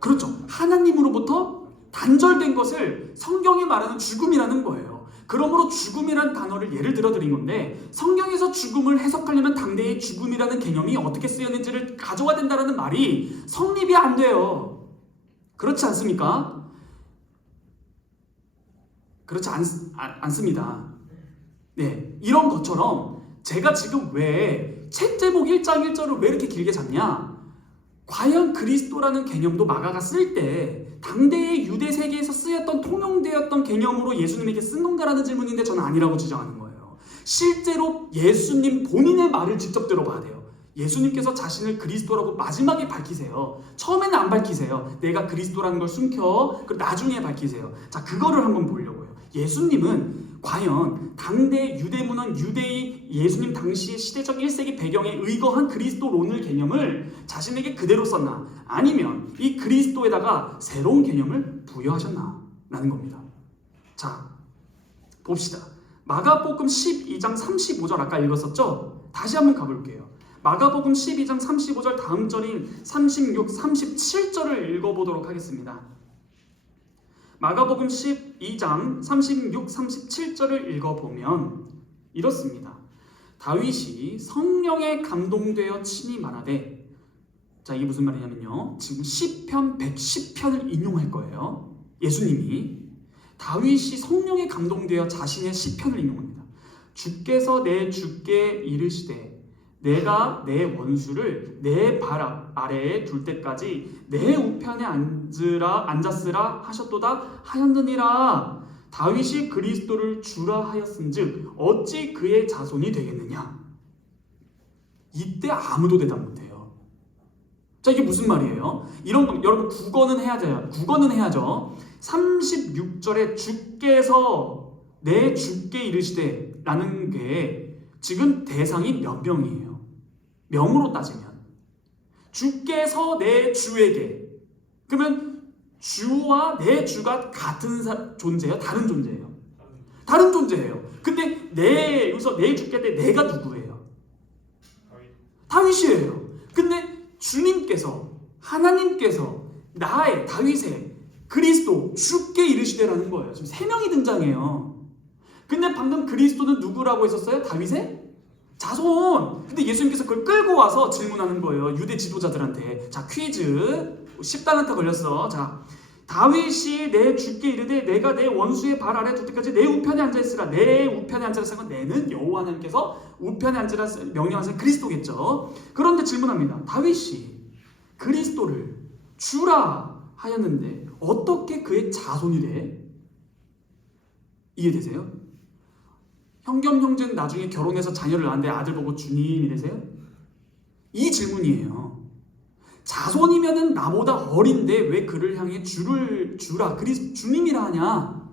그렇죠. 하나님으로부터 단절된 것을 성경이 말하는 죽음이라는 거예요. 그러므로 죽음이란 단어를 예를 들어 드린 건데, 성경에서 죽음을 해석하려면 당대의 죽음이라는 개념이 어떻게 쓰였는지를 가져와야 된다는 말이 성립이 안 돼요. 그렇지 않습니까? 그렇지 않습니다. 네, 이런 것처럼 제가 지금 왜 책 제목 1장 1절을 왜 이렇게 길게 잡냐? 과연 그리스도라는 개념도 마가가 쓸 때 당대의 유대 세계에서 쓰였던 통용되었던 개념으로 예수님에게 쓴 건가라는 질문인데 저는 아니라고 주장하는 거예요. 실제로 예수님 본인의 말을 직접 들어봐야 돼요. 예수님께서 자신을 그리스도라고 마지막에 밝히세요. 처음에는 안 밝히세요. 내가 그리스도라는 걸 숨겨 그리고 나중에 밝히세요. 자, 그거를 한번 보려고요. 예수님은 과연 당대 유대문헌 유대의 예수님 당시의 시대적 1세기 배경에 의거한 그리스도론을 개념을 자신에게 그대로 썼나, 아니면 이 그리스도에다가 새로운 개념을 부여하셨나 라는 겁니다. 자, 봅시다. 마가복음 12장 35절 아까 읽었었죠? 다시 한번 가볼게요. 마가복음 12장 35절 다음 절인 36, 37절을 읽어보도록 하겠습니다. 마가복음 12장 36, 37절을 읽어보면 이렇습니다. 다윗이 성령에 감동되어 친히 말하되, 자, 이게 무슨 말이냐면요, 지금 시편 110편을 인용할 거예요. 예수님이 다윗이 성령에 감동되어 자신의 시편을 인용합니다. 주께서 내 주께 이르시되 내가 내 원수를 내 발 아래에 둘 때까지 내 우편에 앉았으라 하셨도다 하였느니라. 다윗이 그리스도를 주라 하였은즉 어찌 그의 자손이 되겠느냐. 이때 아무도 대답 못해요. 자, 이게 무슨 말이에요? 이런 거 여러분 국어는 해야죠. 36절에 주께서 내 주께 이르시되 라는 게 지금 대상이 몇 명이에요? 명으로 따지면 주께서 내 주에게, 그러면 주와 내 주가 같은 존재예요? 다른 존재예요? 다른 존재예요. 근데 여기서 내 주께 때 내가 누구예요? 다윗이에요. 근데 주님께서, 하나님께서 나의 다윗의 그리스도 주께 이르시되라는 거예요. 지금 3명이 등장해요. 근데 방금 그리스도는 누구라고 했었어요? 다윗의 자손. 근데 예수님께서 그걸 끌고 와서 질문하는 거예요. 유대 지도자들한테. 자, 퀴즈. 10달란트 걸렸어. 자, 다윗이 내 주께 이르되 내가 내 원수의 발 아래 둘 때까지 내 우편에 앉아있으라. 내 우편에 앉아있으라. 내는 여호와 하나님께서 우편에 앉으라 명령하신 그리스도겠죠. 그런데 질문합니다. 다윗이 그리스도를 주라 하였는데 어떻게 그의 자손이 돼? 이해되세요? 형겸 형제는 나중에 결혼해서 자녀를 낳는데 아들 보고 주님이 되세요? 이 질문이에요. 자손이면은 나보다 어린데 왜 그를 향해 주를 주라 주님이라 하냐?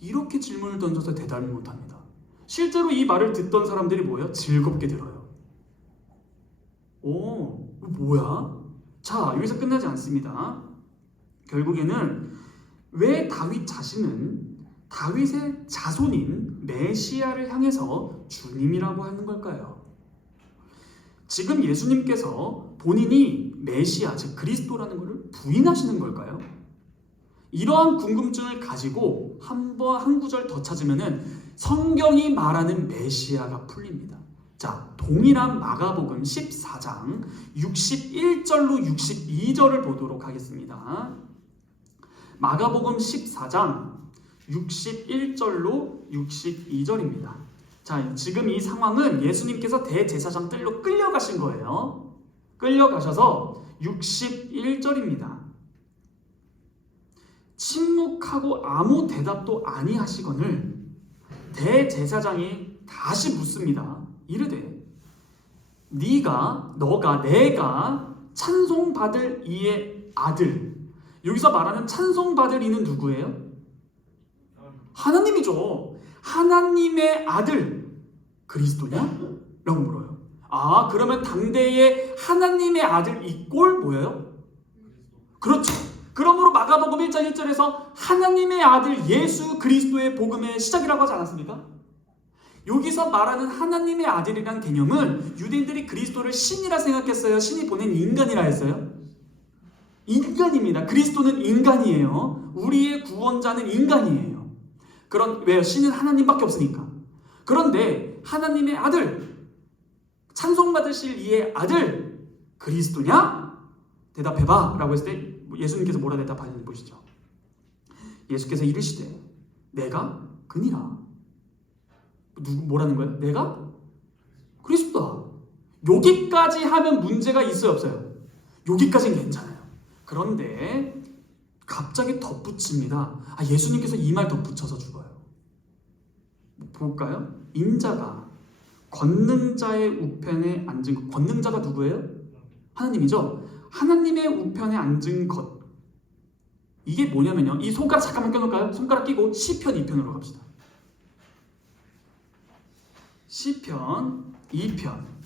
이렇게 질문을 던져서 대답을 못합니다. 실제로 이 말을 듣던 사람들이 뭐예요? 즐겁게 들어요. 오, 뭐야? 자, 여기서 끝나지 않습니다. 결국에는 왜 다윗 자신은 다윗의 자손인 메시아를 향해서 주님이라고 하는 걸까요? 지금 예수님께서 본인이 메시아, 즉 그리스도라는 것을 부인하시는 걸까요? 이러한 궁금증을 가지고 한 구절 더 찾으면은 성경이 말하는 메시아가 풀립니다. 자, 동일한 마가복음 14장 61절로 62절을 보도록 하겠습니다. 마가복음 14장 61절로 62절입니다. 자, 지금 이 상황은 예수님께서 대제사장 뜰로 끌려가신 거예요. 끌려가셔서 61절입니다. 침묵하고 아무 대답도 아니하시거늘 대제사장이 다시 묻습니다. 이르되 내가 찬송받을 이의 아들. 여기서 말하는 찬송받을 이는 누구예요? 하나님이죠. 하나님의 아들 그리스도냐? 라고 물어요. 아, 그러면 당대에 하나님의 아들 이꼴 뭐예요? 그렇죠. 그러므로 마가복음 1장 1절에서 하나님의 아들 예수 그리스도의 복음의 시작이라고 하지 않았습니까? 여기서 말하는 하나님의 아들이라는 개념은 유대인들이 그리스도를 신이라 생각했어요? 신이 보낸 인간이라 했어요? 인간입니다. 그리스도는 인간이에요. 우리의 구원자는 인간이에요. 왜요? 신은 하나님밖에 없으니까. 그런데 하나님의 아들, 찬송받으실 이의 아들 그리스도냐? 대답해봐 라고 했을 때 예수님께서 뭐라 대답하는지 보시죠. 예수께서 이르시되 내가 그니라. 뭐라는 거예요? 내가 그리스도다. 여기까지 하면 문제가 있어요, 없어요? 여기까지는 괜찮아요. 그런데 갑자기 덧붙입니다. 예수님께서 이 말 덧붙여서 죽어요. 볼까요? 인자가 권능자의 우편에 앉은 권능자가 누구예요? 하나님이죠. 하나님의 우편에 앉은 것. 이게 뭐냐면요. 이 손가락 잠깐만 껴놓을까요? 손가락 끼고 시편 2편으로 갑시다. 시편 2편.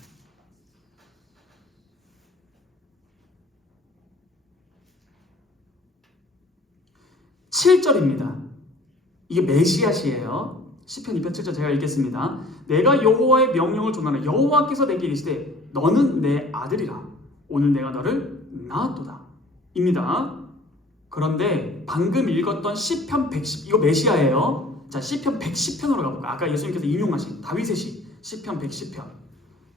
7절입니다. 이게 메시아시예요. 시편 2편 7절 제가 읽겠습니다. 내가 여호와의 명령을 전하라. 여호와께서 내게 이르시되 너는 내 아들이라. 오늘 내가 너를 낳았도다. 입니다. 그런데 방금 읽었던 시편 110 이거 메시아예요. 자, 시편 110편으로 가볼까요? 아까 예수님께서 인용하신 다윗의 시편 110편.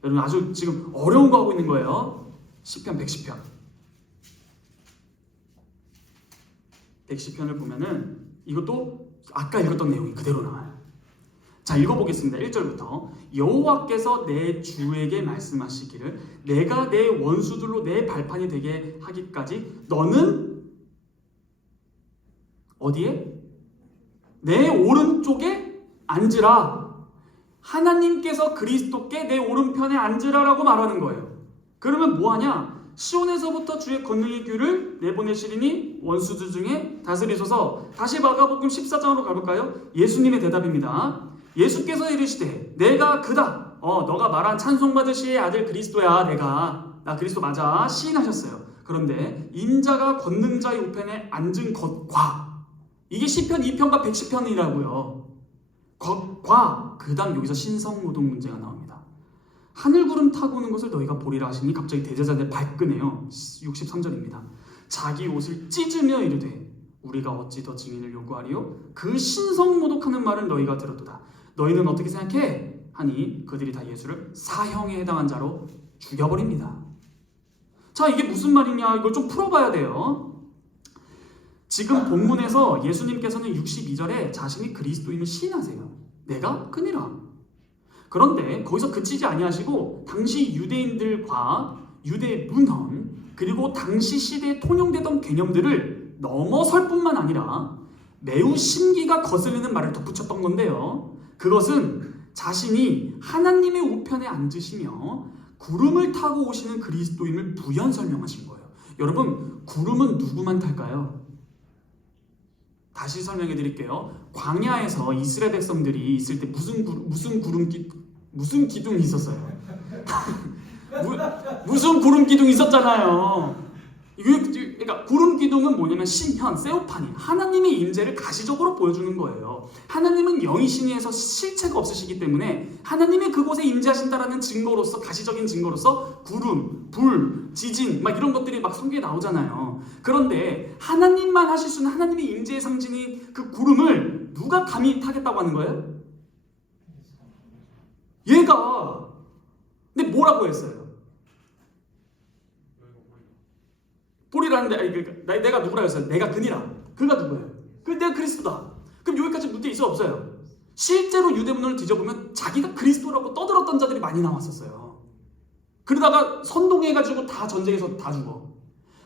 여러분 아주 지금 어려운 거 하고 있는 거예요. 시편 110편. 110편을 보면은 이것도 아까 읽었던 내용이 그대로 나와요. 자, 읽어보겠습니다. 1절부터 여호와께서 내 주에게 말씀하시기를 내가 내 원수들로 내 발판이 되게 하기까지 너는 어디에? 내 오른쪽에 앉으라. 하나님께서 그리스도께 내 오른편에 앉으라라고 말하는 거예요. 그러면 뭐하냐? 시온에서부터 주의 권능의 귀를 내보내시리니 원수들 중에 다스리소서. 다시 마가복음 14장으로 가볼까요? 예수님의 대답입니다. 예수께서 이르시되 내가 그다. 너가 말한 찬송받으시의 아들 그리스도야. 나 그리스도 맞아. 시인하셨어요. 그런데 인자가 권능자의 우편에 앉은 것과 이게 시편 2편과 110편이라고요. 것과 그 다음 여기서 신성노동 문제가 나옵니다. 하늘구름 타고 오는 것을 너희가 보리라 하시니 갑자기 대제사장을 발끈해요. 63절입니다. 자기 옷을 찢으며 이르되 우리가 어찌 더 증인을 요구하리요? 그 신성모독하는 말을 너희가 들었도다. 너희는 어떻게 생각해? 하니 그들이 다 예수를 사형에 해당한 자로 죽여버립니다. 자, 이게 무슨 말이냐? 이걸 좀 풀어봐야 돼요. 지금 본문에서 예수님께서는 62절에 자신이 그리스도임을 시인하세요. 내가 그니라. 그런데 거기서 그치지 아니하시고 당시 유대인들과 유대 문헌 그리고 당시 시대에 통용되던 개념들을 넘어설 뿐만 아니라 매우 심기가 거슬리는 말을 덧붙였던 건데요. 그것은 자신이 하나님의 우편에 앉으시며 구름을 타고 오시는 그리스도임을 부연 설명하신 거예요. 여러분, 구름은 누구만 탈까요? 다시 설명해 드릴게요. 광야에서 이스라엘 백성들이 있을 때 무슨 기둥이 있었어요? 무슨 구름 기둥이 있었잖아요. 그러니까 구름 기둥은 뭐냐면 신현, 세오파니, 하나님의 임재를 가시적으로 보여주는 거예요. 하나님은 영이신이에서 실체가 없으시기 때문에 하나님이 그곳에 임재하신다라는 증거로서, 가시적인 증거로서 구름, 불, 지진 막 이런 것들이 막 성경에 나오잖아요. 그런데 하나님만 하실 수 있는 하나님의 임재의 상징인 그 구름을 누가 감히 타겠다고 하는 거예요? 얘가. 근데 뭐라고 했어요? 보리라는데 내가 누구라 했어요? 내가 그니라. 그가 누구예요? 내가 그리스도다. 그럼 여기까지 문제 있어 없어요? 실제로 유대문헌을 뒤져보면 자기가 그리스도라고 떠들었던 자들이 많이 나왔었어요. 그러다가 선동해가지고 다 전쟁에서 다 죽어.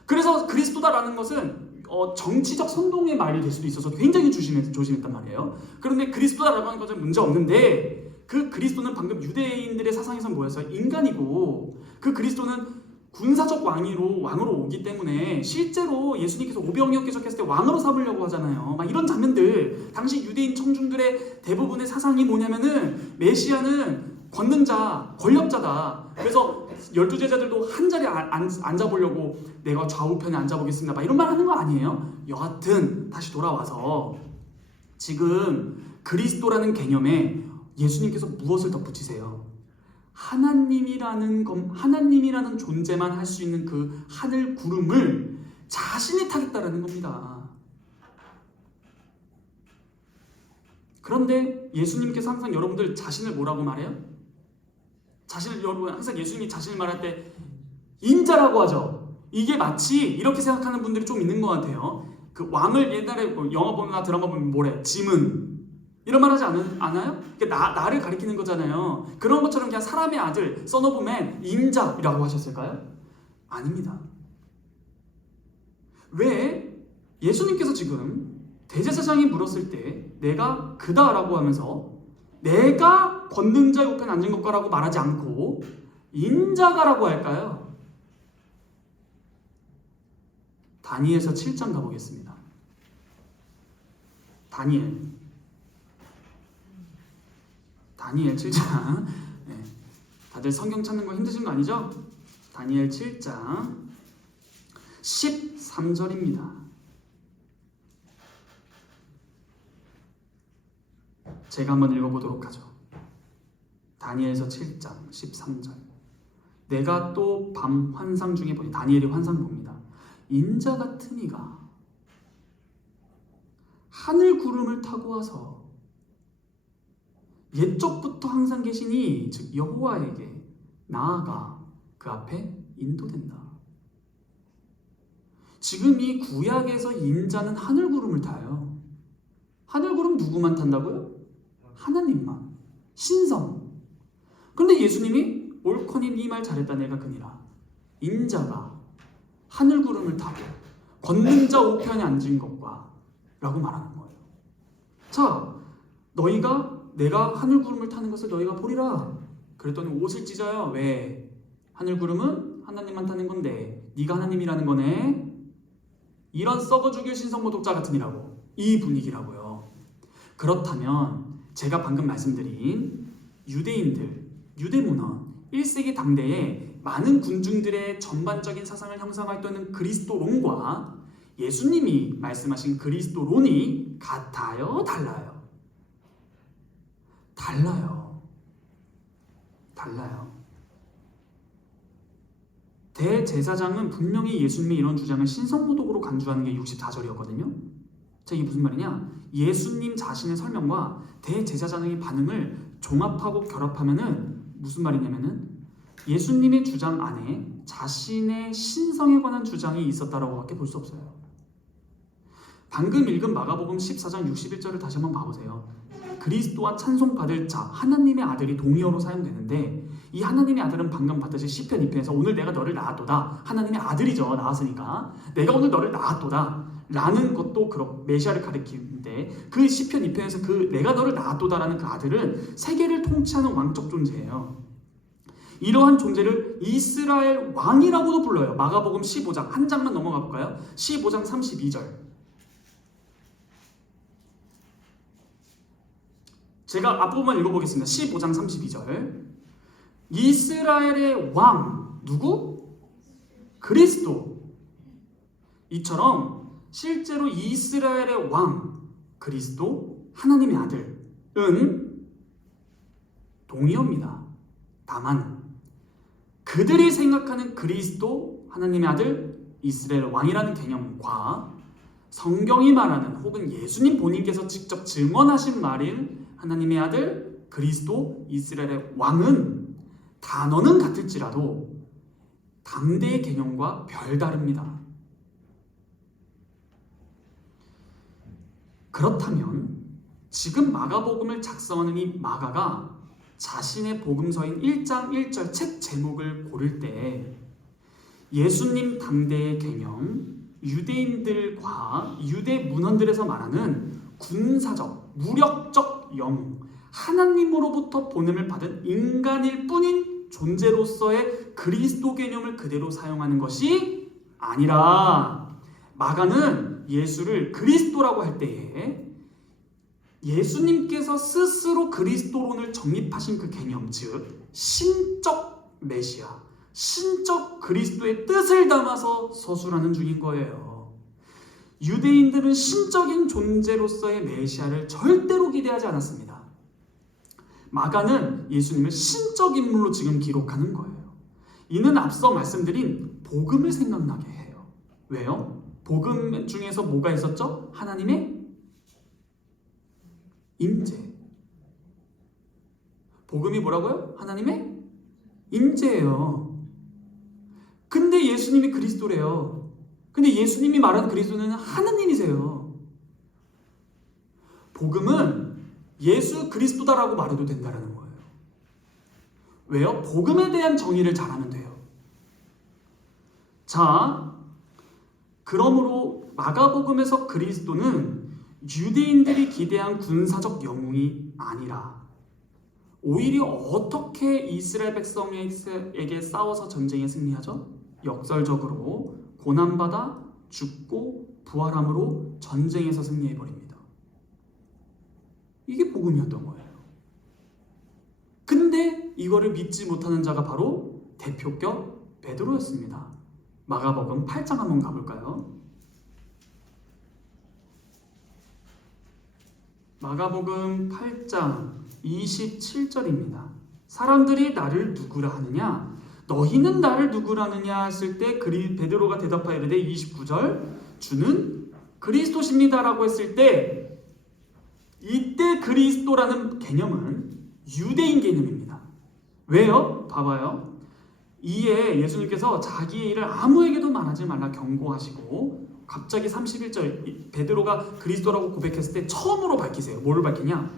그래서 그리스도다라는 것은 정치적 선동의 말이 될 수도 있어서 굉장히 조심했단 말이에요. 그런데 그리스도다라고 하는 것은 문제 없는데 그 그리스도는 방금 유대인들의 사상에선 뭐였어요? 인간이고 그 그리스도는 군사적 왕으로 오기 때문에 실제로 예수님께서 오병이어 께셨을 때 왕으로 삼으려고 하잖아요. 막 이런 장면들, 당시 유대인 청중들의 대부분의 사상이 뭐냐면은 메시아는 권능 자, 권력자다. 그래서 12제자들도 한 자리에 앉아보려고 내가 좌우편에 앉아보겠습니다. 막 이런 말 하는 거 아니에요? 여하튼 다시 돌아와서 지금 그리스도라는 개념에 예수님께서 무엇을 덧붙이세요? 하나님이라는 존재만 할 수 있는 그 하늘 구름을 자신이 타겠다라는 겁니다. 그런데 예수님께서 항상 여러분들 자신을 뭐라고 말해요? 여러분 항상 예수님이 자신을 말할 때 인자라고 하죠. 이게 마치 이렇게 생각하는 분들이 좀 있는 것 같아요. 그 왕을 옛날에 영화 보거나 드라마 보면 뭐래? 짐은 이런 말 하지 않아요? 나를 가리키는 거잖아요. 그런 것처럼 그냥 사람의 아들, son of man, 인자라고 하셨을까요? 아닙니다. 왜 예수님께서 지금 대제사장이 물었을 때 내가 그다라고 하면서 내가 권능자의 우편에 앉은 것과라고 말하지 않고 인자가라고 할까요? 다니엘서 7장 가보겠습니다. 다니엘 7장. 네. 다들 성경 찾는 거 힘드신 거 아니죠? 다니엘 7장 13절입니다. 제가 한번 읽어보도록 하죠. 다니엘서 7장 13절. 내가 또 밤 환상 중에 보니, 다니엘이 환상 봅니다. 인자 같은 이가 하늘 구름을 타고 와서 옛적부터 항상 계시니 즉 여호와에게 나아가 그 앞에 인도된다. 지금 이 구약에서 인자는 하늘 구름을 타요. 하늘 구름 누구만 탄다고요? 하나님만. 신성. 그런데 예수님이 옳거니 네 말 잘했다 내가 그니라. 인자가 하늘 구름을 타고 권능자 우편에 앉은 것과 라고 말하는 거예요. 자, 내가 하늘 구름을 타는 것을 너희가 보리라. 그랬더니 옷을 찢어요. 왜? 하늘 구름은 하나님만 타는 건데 네가 하나님이라는 거네. 이런 썩어 죽일 신성모독자 같으니라고. 이 분위기라고요. 그렇다면 제가 방금 말씀드린 유대인들, 유대문헌 1세기 당대에 많은 군중들의 전반적인 사상을 형성했던 그리스도론과 예수님이 말씀하신 그리스도론이 같아요? 달라요? 달라요. 대제사장은 분명히 예수님의 이런 주장을 신성모독으로 간주하는 게 64절이었거든요. 자, 이게 무슨 말이냐? 예수님 자신의 설명과 대제사장의 반응을 종합하고 결합하면은 무슨 말이냐면은 예수님의 주장 안에 자신의 신성에 관한 주장이 있었다라고 밖에 볼 수 없어요. 방금 읽은 마가복음 14장 61절을 다시 한번 봐보세요. 그리스도와 찬송받을 자, 하나님의 아들이 동의어로 사용되는데 이 하나님의 아들은 방금 봤듯이 시편 2편에서 오늘 내가 너를 낳았도다. 하나님의 아들이죠. 낳았으니까. 내가 오늘 너를 낳았도다. 라는 것도 그렇고 메시아를 가리키는데 그 시편 2편에서 그 내가 너를 낳았도다라는 그 아들은 세계를 통치하는 왕적 존재예요. 이러한 존재를 이스라엘 왕이라고도 불러요. 마가복음 15장 한 장만 넘어가 볼까요? 15장 32절. 제가 앞부분만 읽어보겠습니다. 15장 32절. 이스라엘의 왕 누구? 그리스도. 이처럼 실제로 이스라엘의 왕 그리스도 하나님의 아들은 동의어입니다. 다만 그들이 생각하는 그리스도 하나님의 아들 이스라엘 왕이라는 개념과 성경이 말하는 혹은 예수님 본인께서 직접 증언하신 말인 하나님의 아들 그리스도 이스라엘의 왕은 단어는 같을지라도 당대의 개념과 별다릅니다. 그렇다면 지금 마가복음을 작성하는 이 마가가 자신의 복음서인 1장 1절 책 제목을 고를 때 예수님 당대의 개념, 유대인들과 유대 문헌들에서 말하는 군사적, 무력적 영웅, 하나님으로부터 보냄을 받은 인간일 뿐인 존재로서의 그리스도 개념을 그대로 사용하는 것이 아니라 마가는 예수를 그리스도라고 할 때에 예수님께서 스스로 그리스도론을 정립하신 그 개념, 즉 신적 메시아, 신적 그리스도의 뜻을 담아서 서술하는 중인 거예요. 유대인들은 신적인 존재로서의 메시아를 절대로 기대하지 않았습니다. 마가는 예수님을 신적 인물로 지금 기록하는 거예요. 이는 앞서 말씀드린 복음을 생각나게 해요. 왜요? 복음 중에서 뭐가 있었죠? 하나님의 임재. 복음이 뭐라고요? 하나님의 임재예요. 근데 예수님이 그리스도래요. 근데 예수님이 말하는 그리스도는 하나님이세요. 복음은 예수 그리스도다라고 말해도 된다는 거예요. 왜요? 복음에 대한 정의를 잘하면 돼요. 자, 그러므로 마가복음에서 그리스도는 유대인들이 기대한 군사적 영웅이 아니라 오히려 어떻게 이스라엘 백성에게 싸워서 전쟁에 승리하죠? 역설적으로 고난받아 죽고 부활함으로 전쟁에서 승리해버립니다. 이게 복음이었던 거예요. 근데 이거를 믿지 못하는 자가 바로 대표격 베드로였습니다. 마가복음 8장 한번 가볼까요? 마가복음 8장 27절입니다. 사람들이 나를 누구라 하느냐? 너희는 나를 누구라 하느냐 했을 때 베드로가 대답하여 이르되 29절 주는 그리스도십니다라고 했을 때 이때 그리스도라는 개념은 유대인 개념입니다. 왜요? 봐봐요. 이에 예수님께서 자기의 일을 아무에게도 말하지 말라 경고하시고 갑자기 31절 베드로가 그리스도라고 고백했을 때 처음으로 밝히세요. 뭐를 밝히냐?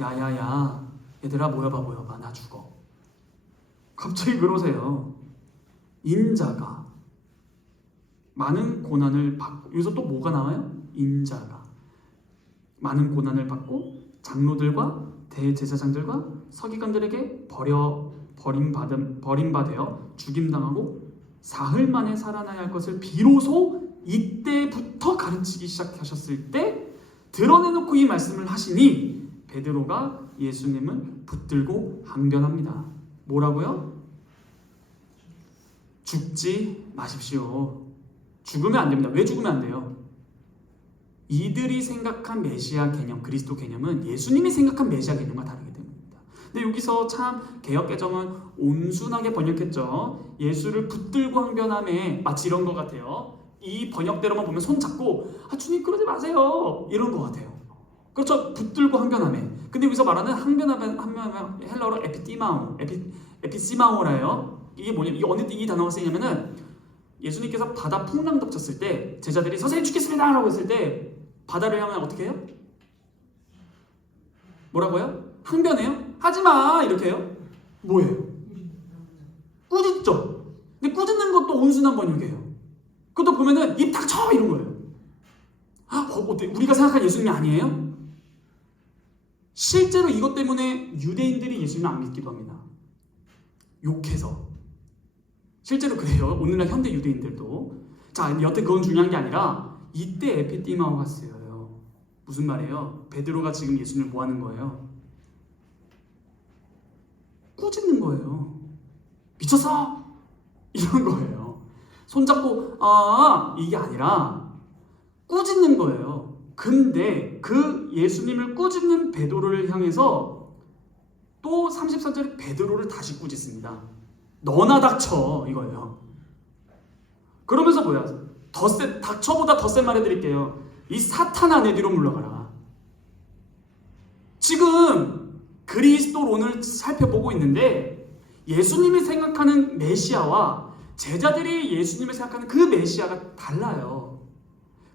야야야 얘들아 모여봐 나 죽어. 갑자기 그러세요. 인자가 많은 고난을 받고 여기서 또 뭐가 나와요? 인자가 많은 고난을 받고 장로들과 대제사장들과 서기관들에게 버림받아 죽임당하고 사흘 만에 살아나야 할 것을 비로소 이때부터 가르치기 시작하셨을 때 드러내놓고 이 말씀을 하시니 베드로가 예수님을 붙들고 항변합니다. 뭐라고요? 죽지 마십시오. 죽으면 안 됩니다. 왜 죽으면 안 돼요? 이들이 생각한 메시아 개념, 그리스도 개념은 예수님이 생각한 메시아 개념과 다르기 때문입니다. 근데 여기서 참 개역개정은 온순하게 번역했죠. 예수를 붙들고 항변함에 마치 이런 것 같아요. 이 번역대로만 보면 손 잡고 주님 그러지 마세요 이런 것 같아요. 그렇죠? 붙들고 항변함에. 근데 여기서 말하는 항변하면 헬러로 에피시마오라요. 이게 뭐냐면 어느 때 이 단어가 쓰이냐면은 예수님께서 바다 풍랑 덮쳤을 때 제자들이 선생님 죽겠습니다 라고 했을 때 바다를 향하면 어떻게 해요? 뭐라고요? 항변해요? 하지마 이렇게 해요? 뭐예요? 꾸짖죠. 근데 꾸짖는 것도 온순한 번역이에요. 그것도 보면은 입 닥쳐 이런 거예요. 어때? 우리가 생각한 예수님이 아니에요? 실제로 이것 때문에 유대인들이 예수님을 안 믿기도 합니다. 욕해서. 실제로 그래요. 오늘날 현대 유대인들도. 자, 여태 그건 중요한 게 아니라 이때 에피티마오가 쓰여요. 무슨 말이에요? 베드로가 지금 예수님을 뭐 하는 거예요? 꾸짖는 거예요. 미쳤어! 이런 거예요. 손잡고 이게 아니라 꾸짖는 거예요. 근데 그 예수님을 꾸짖는 베드로를 향해서 또 33절에 베드로를 다시 꾸짖습니다. 너나 닥쳐 이거예요. 그러면서 뭐야? 닥쳐보다 더 센 말 해드릴게요. 이 사탄아 내 뒤로 물러가라. 지금 그리스도론을 살펴보고 있는데 예수님이 생각하는 메시아와 제자들이 예수님을 생각하는 그 메시아가 달라요.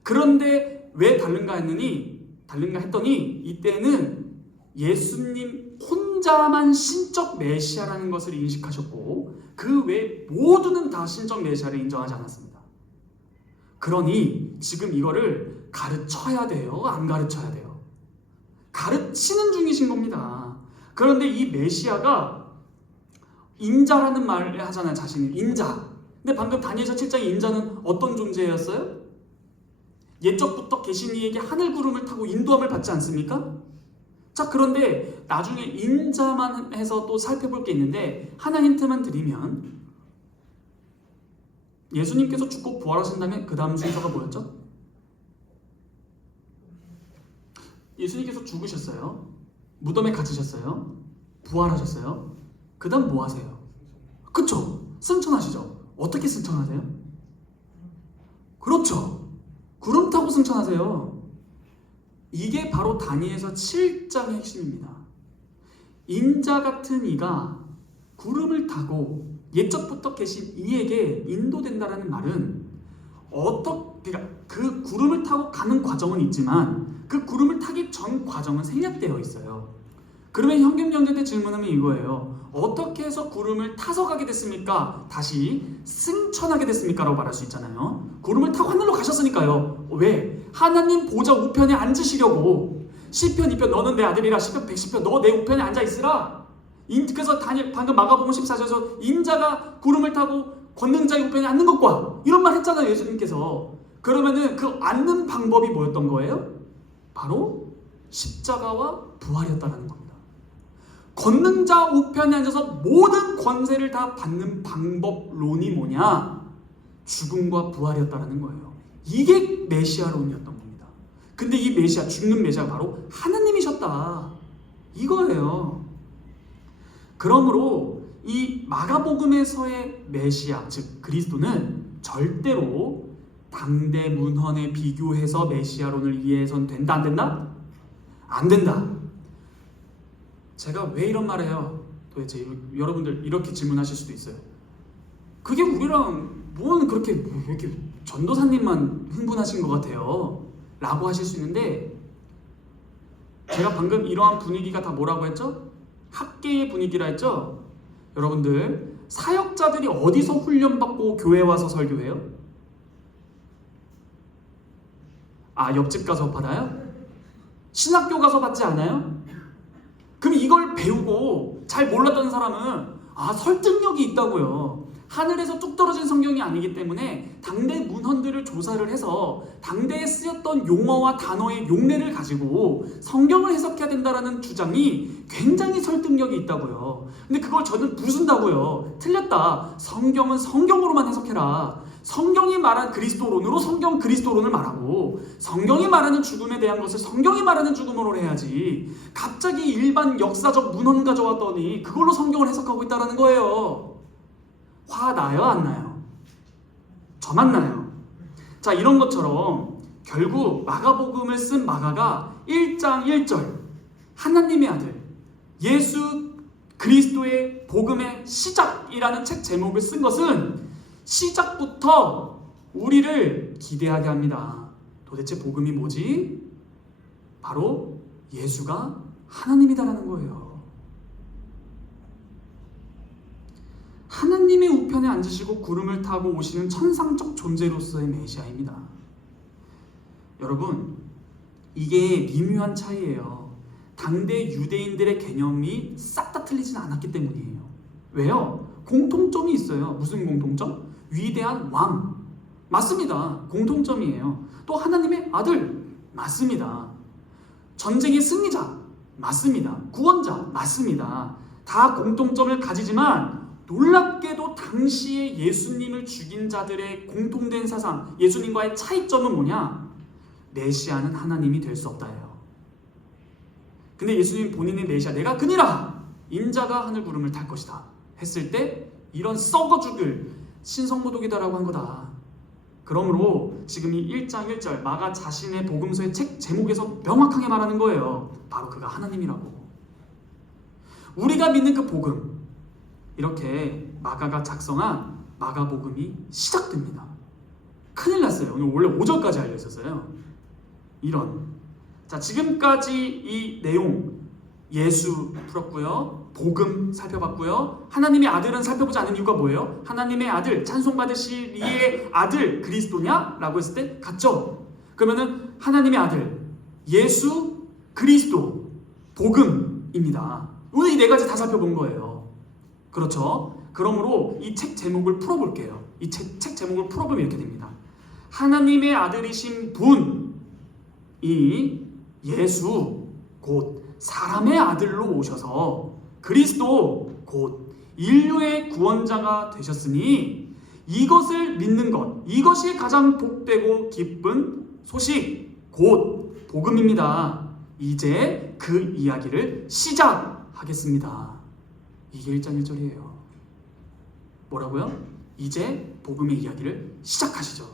그런데 왜 다른가 했더니 이때는 예수님 혼자만 신적 메시아라는 것을 인식하셨고 그 외 모두는 다 신적 메시아를 인정하지 않았습니다. 그러니 지금 이거를 가르쳐야 돼요? 안 가르쳐야 돼요? 가르치는 중이신 겁니다. 그런데 이 메시아가 인자라는 말을 하잖아요. 자신이 인자. 근데 방금 다니엘서 7장의 인자는 어떤 존재였어요? 옛적부터 계신 이에게 하늘 구름을 타고 인도함을 받지 않습니까? 자, 그런데 나중에 인자만 해서 또 살펴볼 게 있는데 하나 힌트만 드리면 예수님께서 죽고 부활하신 다음에 그 다음 순서가 뭐였죠? 예수님께서 죽으셨어요. 무덤에 갇히셨어요. 부활하셨어요. 그 다음 뭐 하세요? 그쵸? 승천하시죠. 어떻게 승천하세요? 그렇죠. 구름 타고 승천하세요. 이게 바로 다니엘서 7장의 핵심입니다. 인자 같은 이가 구름을 타고 옛적부터 계신 이에게 인도된다라는 말은 그러니까 그 구름을 타고 가는 과정은 있지만 그 구름을 타기 전 과정은 생략되어 있어요. 그러면 현경영전의 질문은 이거예요. 어떻게 해서 구름을 타서 가게 됐습니까? 다시 승천하게 됐습니까? 라고 말할 수 있잖아요. 구름을 타고 하늘로 가셨으니까요. 왜? 하나님 보좌 우편에 앉으시려고. 시편 2편 너는 내 아들이라. 시편 110편 너 내 우편에 앉아있으라. 그래서 방금 마가복음 14절에서 인자가 구름을 타고 권능자의 우편에 앉는 것과 이런 말 했잖아요. 예수님께서. 그러면은 그 앉는 방법이 뭐였던 거예요? 바로 십자가와 부활이었다는 겁니다. 권능자 우편에 앉아서 모든 권세를 다 받는 방법론이 뭐냐? 죽음과 부활이었다는 거예요. 이게 메시아론이었던 겁니다. 근데 이 메시아, 죽는 메시아가 바로 하나님이셨다. 이거예요. 그러므로 이 마가복음에서의 메시아, 즉 그리스도는 절대로 당대 문헌에 비교해서 메시아론을 이해해서는 된다, 안 된다? 안 된다. 제가 왜 이런 말을 해요? 도대체 여러분들 이렇게 질문하실 수도 있어요. 그게 우리랑 뭔 그렇게 이렇게 전도사님만 흥분하신 것 같아요 라고 하실 수 있는데, 제가 방금 이러한 분위기가 다 뭐라고 했죠? 학계의 분위기라 했죠? 여러분들 사역자들이 어디서 훈련받고 교회 와서 설교해요? 옆집 가서 받아요? 신학교 가서 받지 않아요? 그럼 이걸 배우고 잘 몰랐던 사람은 설득력이 있다고요. 하늘에서 뚝 떨어진 성경이 아니기 때문에 당대 문헌들을 조사를 해서 당대에 쓰였던 용어와 단어의 용례를 가지고 성경을 해석해야 된다라는 주장이 굉장히 설득력이 있다고요. 근데 그걸 저는 부순다고요. 틀렸다. 성경은 성경으로만 해석해라. 성경이 말한 그리스도론으로 성경 그리스도론을 말하고, 성경이 말하는 죽음에 대한 것을 성경이 말하는 죽음으로 해야지 갑자기 일반 역사적 문헌 가져왔더니 그걸로 성경을 해석하고 있다는 거예요. 화 나요, 안 나요? 저만 나요. 자, 이런 것처럼 결국 마가복음을 쓴 마가가 1장 1절 하나님의 아들 예수 그리스도의 복음의 시작이라는 책 제목을 쓴 것은 시작부터 우리를 기대하게 합니다. 도대체 복음이 뭐지? 바로 예수가 하나님이다라는 거예요. 하나님의 우편에 앉으시고 구름을 타고 오시는 천상적 존재로서의 메시아입니다. 여러분, 이게 미묘한 차이예요. 당대 유대인들의 개념이 싹 다 틀리진 않았기 때문이에요. 왜요? 공통점이 있어요. 무슨 공통점? 위대한 왕. 맞습니다. 공통점이에요. 또 하나님의 아들. 맞습니다. 전쟁의 승리자. 맞습니다. 구원자. 맞습니다. 다 공통점을 가지지만 놀랍게도 당시에 예수님을 죽인 자들의 공통된 사상, 예수님과의 차이점은 뭐냐? 메시아는 하나님이 될 수 없다예요. 근데 예수님 본인의 메시아, 내가 그니라! 인자가 하늘 구름을 탈 것이다 했을 때 이런 썩어 죽을 신성모독이다라고 한 거다. 그러므로 지금 이 1장 1절 마가 자신의 복음서의 책 제목에서 명확하게 말하는 거예요. 바로 그가 하나님이라고. 우리가 믿는 그 복음, 이렇게 마가가 작성한 마가복음이 시작됩니다. 큰일 났어요. 오늘 원래 5절까지 알려 있었어요. 이런. 자, 지금까지 이 내용 예수 풀었고요. 복음 살펴봤고요. 하나님의 아들은 살펴보지 않은 이유가 뭐예요? 하나님의 아들, 찬송받으실 이의 아들 그리스도냐? 라고 했을 때 같죠? 그러면은 하나님의 아들, 예수, 그리스도, 복음입니다. 오늘 이 네 가지 다 살펴본 거예요. 그렇죠? 그러므로 이 책 제목을 풀어볼게요. 이 책 제목을 풀어보면 이렇게 됩니다. 하나님의 아들이신 분이 예수, 곧 사람의 아들로 오셔서 그리스도, 곧 인류의 구원자가 되셨으니 이것을 믿는 것, 이것이 가장 복되고 기쁜 소식, 곧 복음입니다. 이제 그 이야기를 시작하겠습니다. 이게 1장 1절이에요. 뭐라고요? 이제 복음의 이야기를 시작하시죠.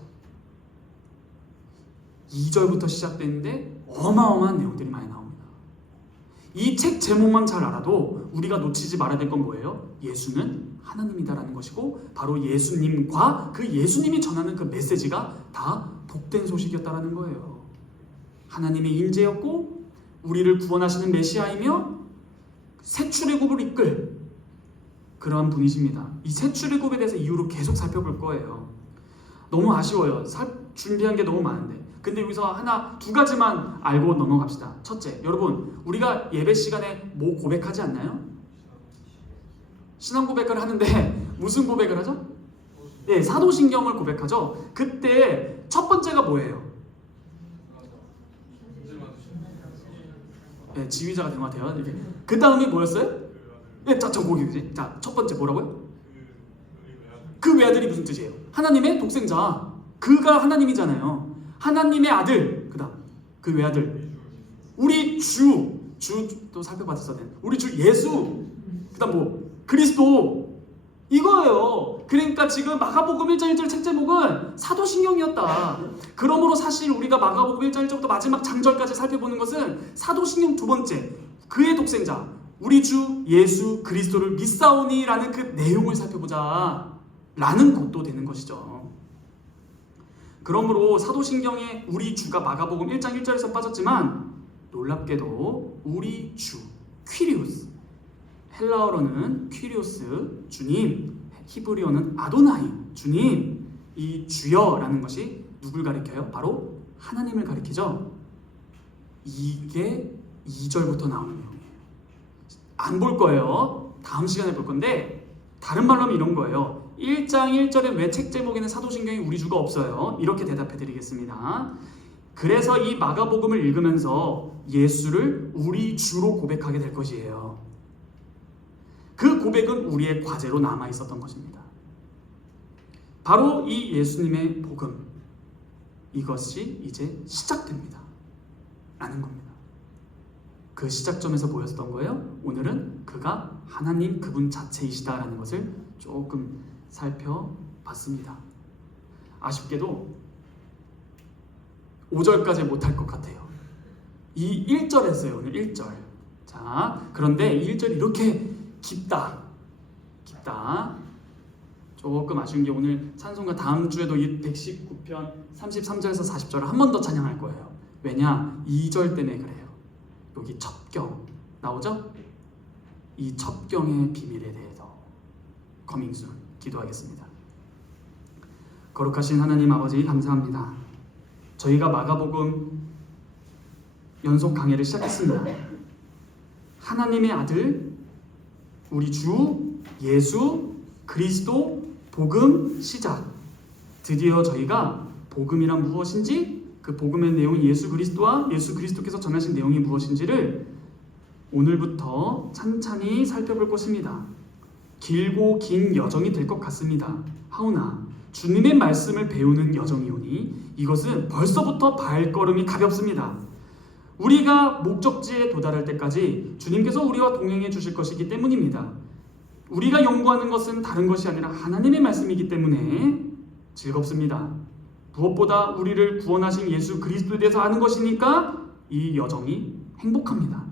2절부터 시작되는데 어마어마한 내용들이 많이 나옵니다. 이 책 제목만 잘 알아도 우리가 놓치지 말아야 될 건 뭐예요? 예수는 하나님이다라는 것이고 바로 예수님과 그 예수님이 전하는 그 메시지가 다 복된 소식이었다라는 거예요. 하나님의 인재였고 우리를 구원하시는 메시아이며 새 출애굽을 이끌 그러한 분이십니다. 이 새 출애굽에 대해서 이후로 계속 살펴볼 거예요. 너무 아쉬워요. 준비한 게 너무 많은데. 근데 여기서 두 가지만 알고 넘어갑시다. 첫째, 여러분 우리가 예배 시간에 뭐 고백하지 않나요? 신앙 고백을 하는데 무슨 고백을 하죠? 네, 사도신경을 고백하죠. 그때 첫 번째가 뭐예요? 네, 지휘자가 대마돼요. 그 다음이 뭐였어요? 네, 자, 거기지. 자, 첫 번째 뭐라고요? 그 외아들이 무슨 뜻이에요? 하나님의 독생자. 그가 하나님이잖아요. 하나님의 아들. 그 다음 그 외아들. 우리 주도 살펴봤었어야 돼. 우리 주 예수. 그 다음 뭐 그리스도. 이거예요. 그러니까 지금 마가복음 1장 1절 책 제목은 사도신경이었다. 그러므로 사실 우리가 마가복음 1장 1절부터 마지막 장절까지 살펴보는 것은 사도신경 두 번째, 그의 독생자 우리 주 예수 그리스도를 믿사오니라는 그 내용을 살펴보자 라는 것도 되는 것이죠. 그러므로 사도신경에 우리 주가 마가복음 1장 1절에서 빠졌지만 놀랍게도 우리 주 퀴리오스, 헬라어로는 퀴리오스 주님, 히브리어는 아도나이 주님, 이 주여라는 것이 누굴 가리켜요? 바로 하나님을 가리키죠. 이게 2절부터 나오는 내용이에요. 안 볼 거예요. 다음 시간에 볼 건데 다른 말로 하면 이런 거예요. 1장 1절에 왜 책 제목에는 사도신경이 우리 주가 없어요? 이렇게 대답해 드리겠습니다. 그래서 이 마가복음을 읽으면서 예수를 우리 주로 고백하게 될 것이에요. 그 고백은 우리의 과제로 남아 있었던 것입니다. 바로 이 예수님의 복음, 이것이 이제 시작됩니다 라는 겁니다. 그 시작점에서 보였던 거예요. 오늘은 그가 하나님 그분 자체이시다라는 것을 조금 살펴봤습니다. 아쉽게도 5절까지 못할 것 같아요. 이 1절 했어요. 오늘 1절. 자, 그런데 이 1절이 이렇게 깊다. 조금 아쉬운 게 오늘 찬송가 다음 주에도 이 119편 33절에서 40절을 한 번 더 찬양할 거예요. 왜냐? 2절 때문에 그래요. 여기 첩경 나오죠? 이 첩경의 비밀에 대해서 커밍순 기도하겠습니다. 거룩하신 하나님 아버지 감사합니다. 저희가 마가복음 연속 강해를 시작했습니다. 하나님의 아들 우리 주 예수 그리스도 복음 시작. 드디어 저희가 복음이란 무엇인지, 그 복음의 내용이 예수 그리스도와 예수 그리스도께서 전하신 내용이 무엇인지를 오늘부터 찬찬히 살펴볼 것입니다. 길고 긴 여정이 될 것 같습니다. 하오나 주님의 말씀을 배우는 여정이오니 이것은 벌써부터 발걸음이 가볍습니다. 우리가 목적지에 도달할 때까지 주님께서 우리와 동행해 주실 것이기 때문입니다. 우리가 연구하는 것은 다른 것이 아니라 하나님의 말씀이기 때문에 즐겁습니다. 무엇보다 우리를 구원하신 예수 그리스도에 대해서 아는 것이니까 이 여정이 행복합니다.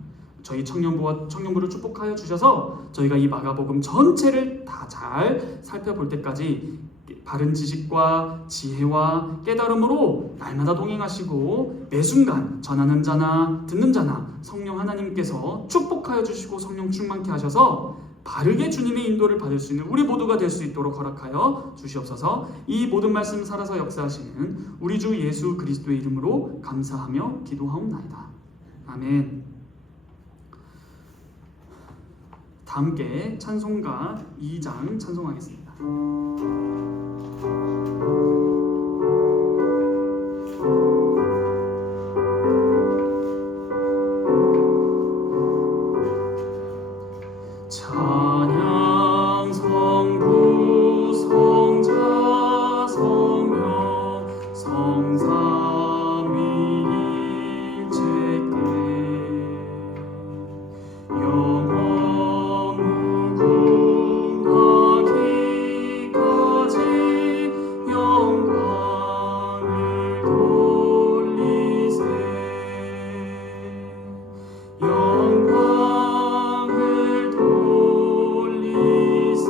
저희 청년부를 축복하여 주셔서 저희가 이 마가복음 전체를 다 잘 살펴볼 때까지 바른 지식과 지혜와 깨달음으로 날마다 동행하시고 매 순간 전하는 자나 듣는 자나 성령 하나님께서 축복하여 주시고 성령 충만케 하셔서 바르게 주님의 인도를 받을 수 있는 우리 모두가 될 수 있도록 허락하여 주시옵소서. 이 모든 말씀 살아서 역사하시는 우리 주 예수 그리스도의 이름으로 감사하며 기도하옵나이다. 아멘. 다 함께 찬송가 2장 찬송하겠습니다. 찬양 성부 성자 성령 성삼위일체께 영원 무궁하기까지 영광을 돌리세. 영광을 돌리세.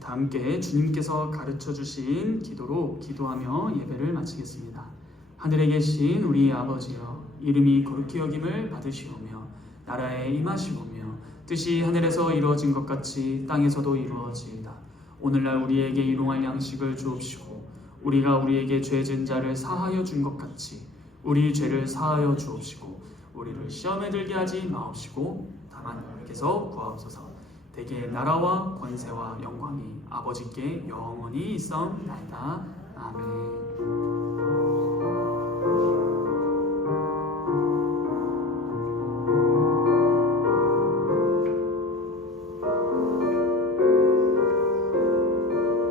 다 함께 주님께서 가르쳐 주신 기도로 기도하며 예배를 마치겠습니다. 하늘에 계신 우리 아버지여, 이름이 거룩히 여김을 받으시오며 나라에 임하시오며 뜻이 하늘에서 이루어진 것 같이 땅에서도 이루어지이다. 오늘날 우리에게 일용할 양식을 주옵시고 우리가 우리에게 죄 진 자를 사하여 준 것 같이 우리 죄를 사하여 주옵시고 우리를 시험에 들게 하지 마옵시고 다만 주께서 구하옵소서. 대개 나라와 권세와 영광이 아버지께 영원히 있사옵나이다. 아멘.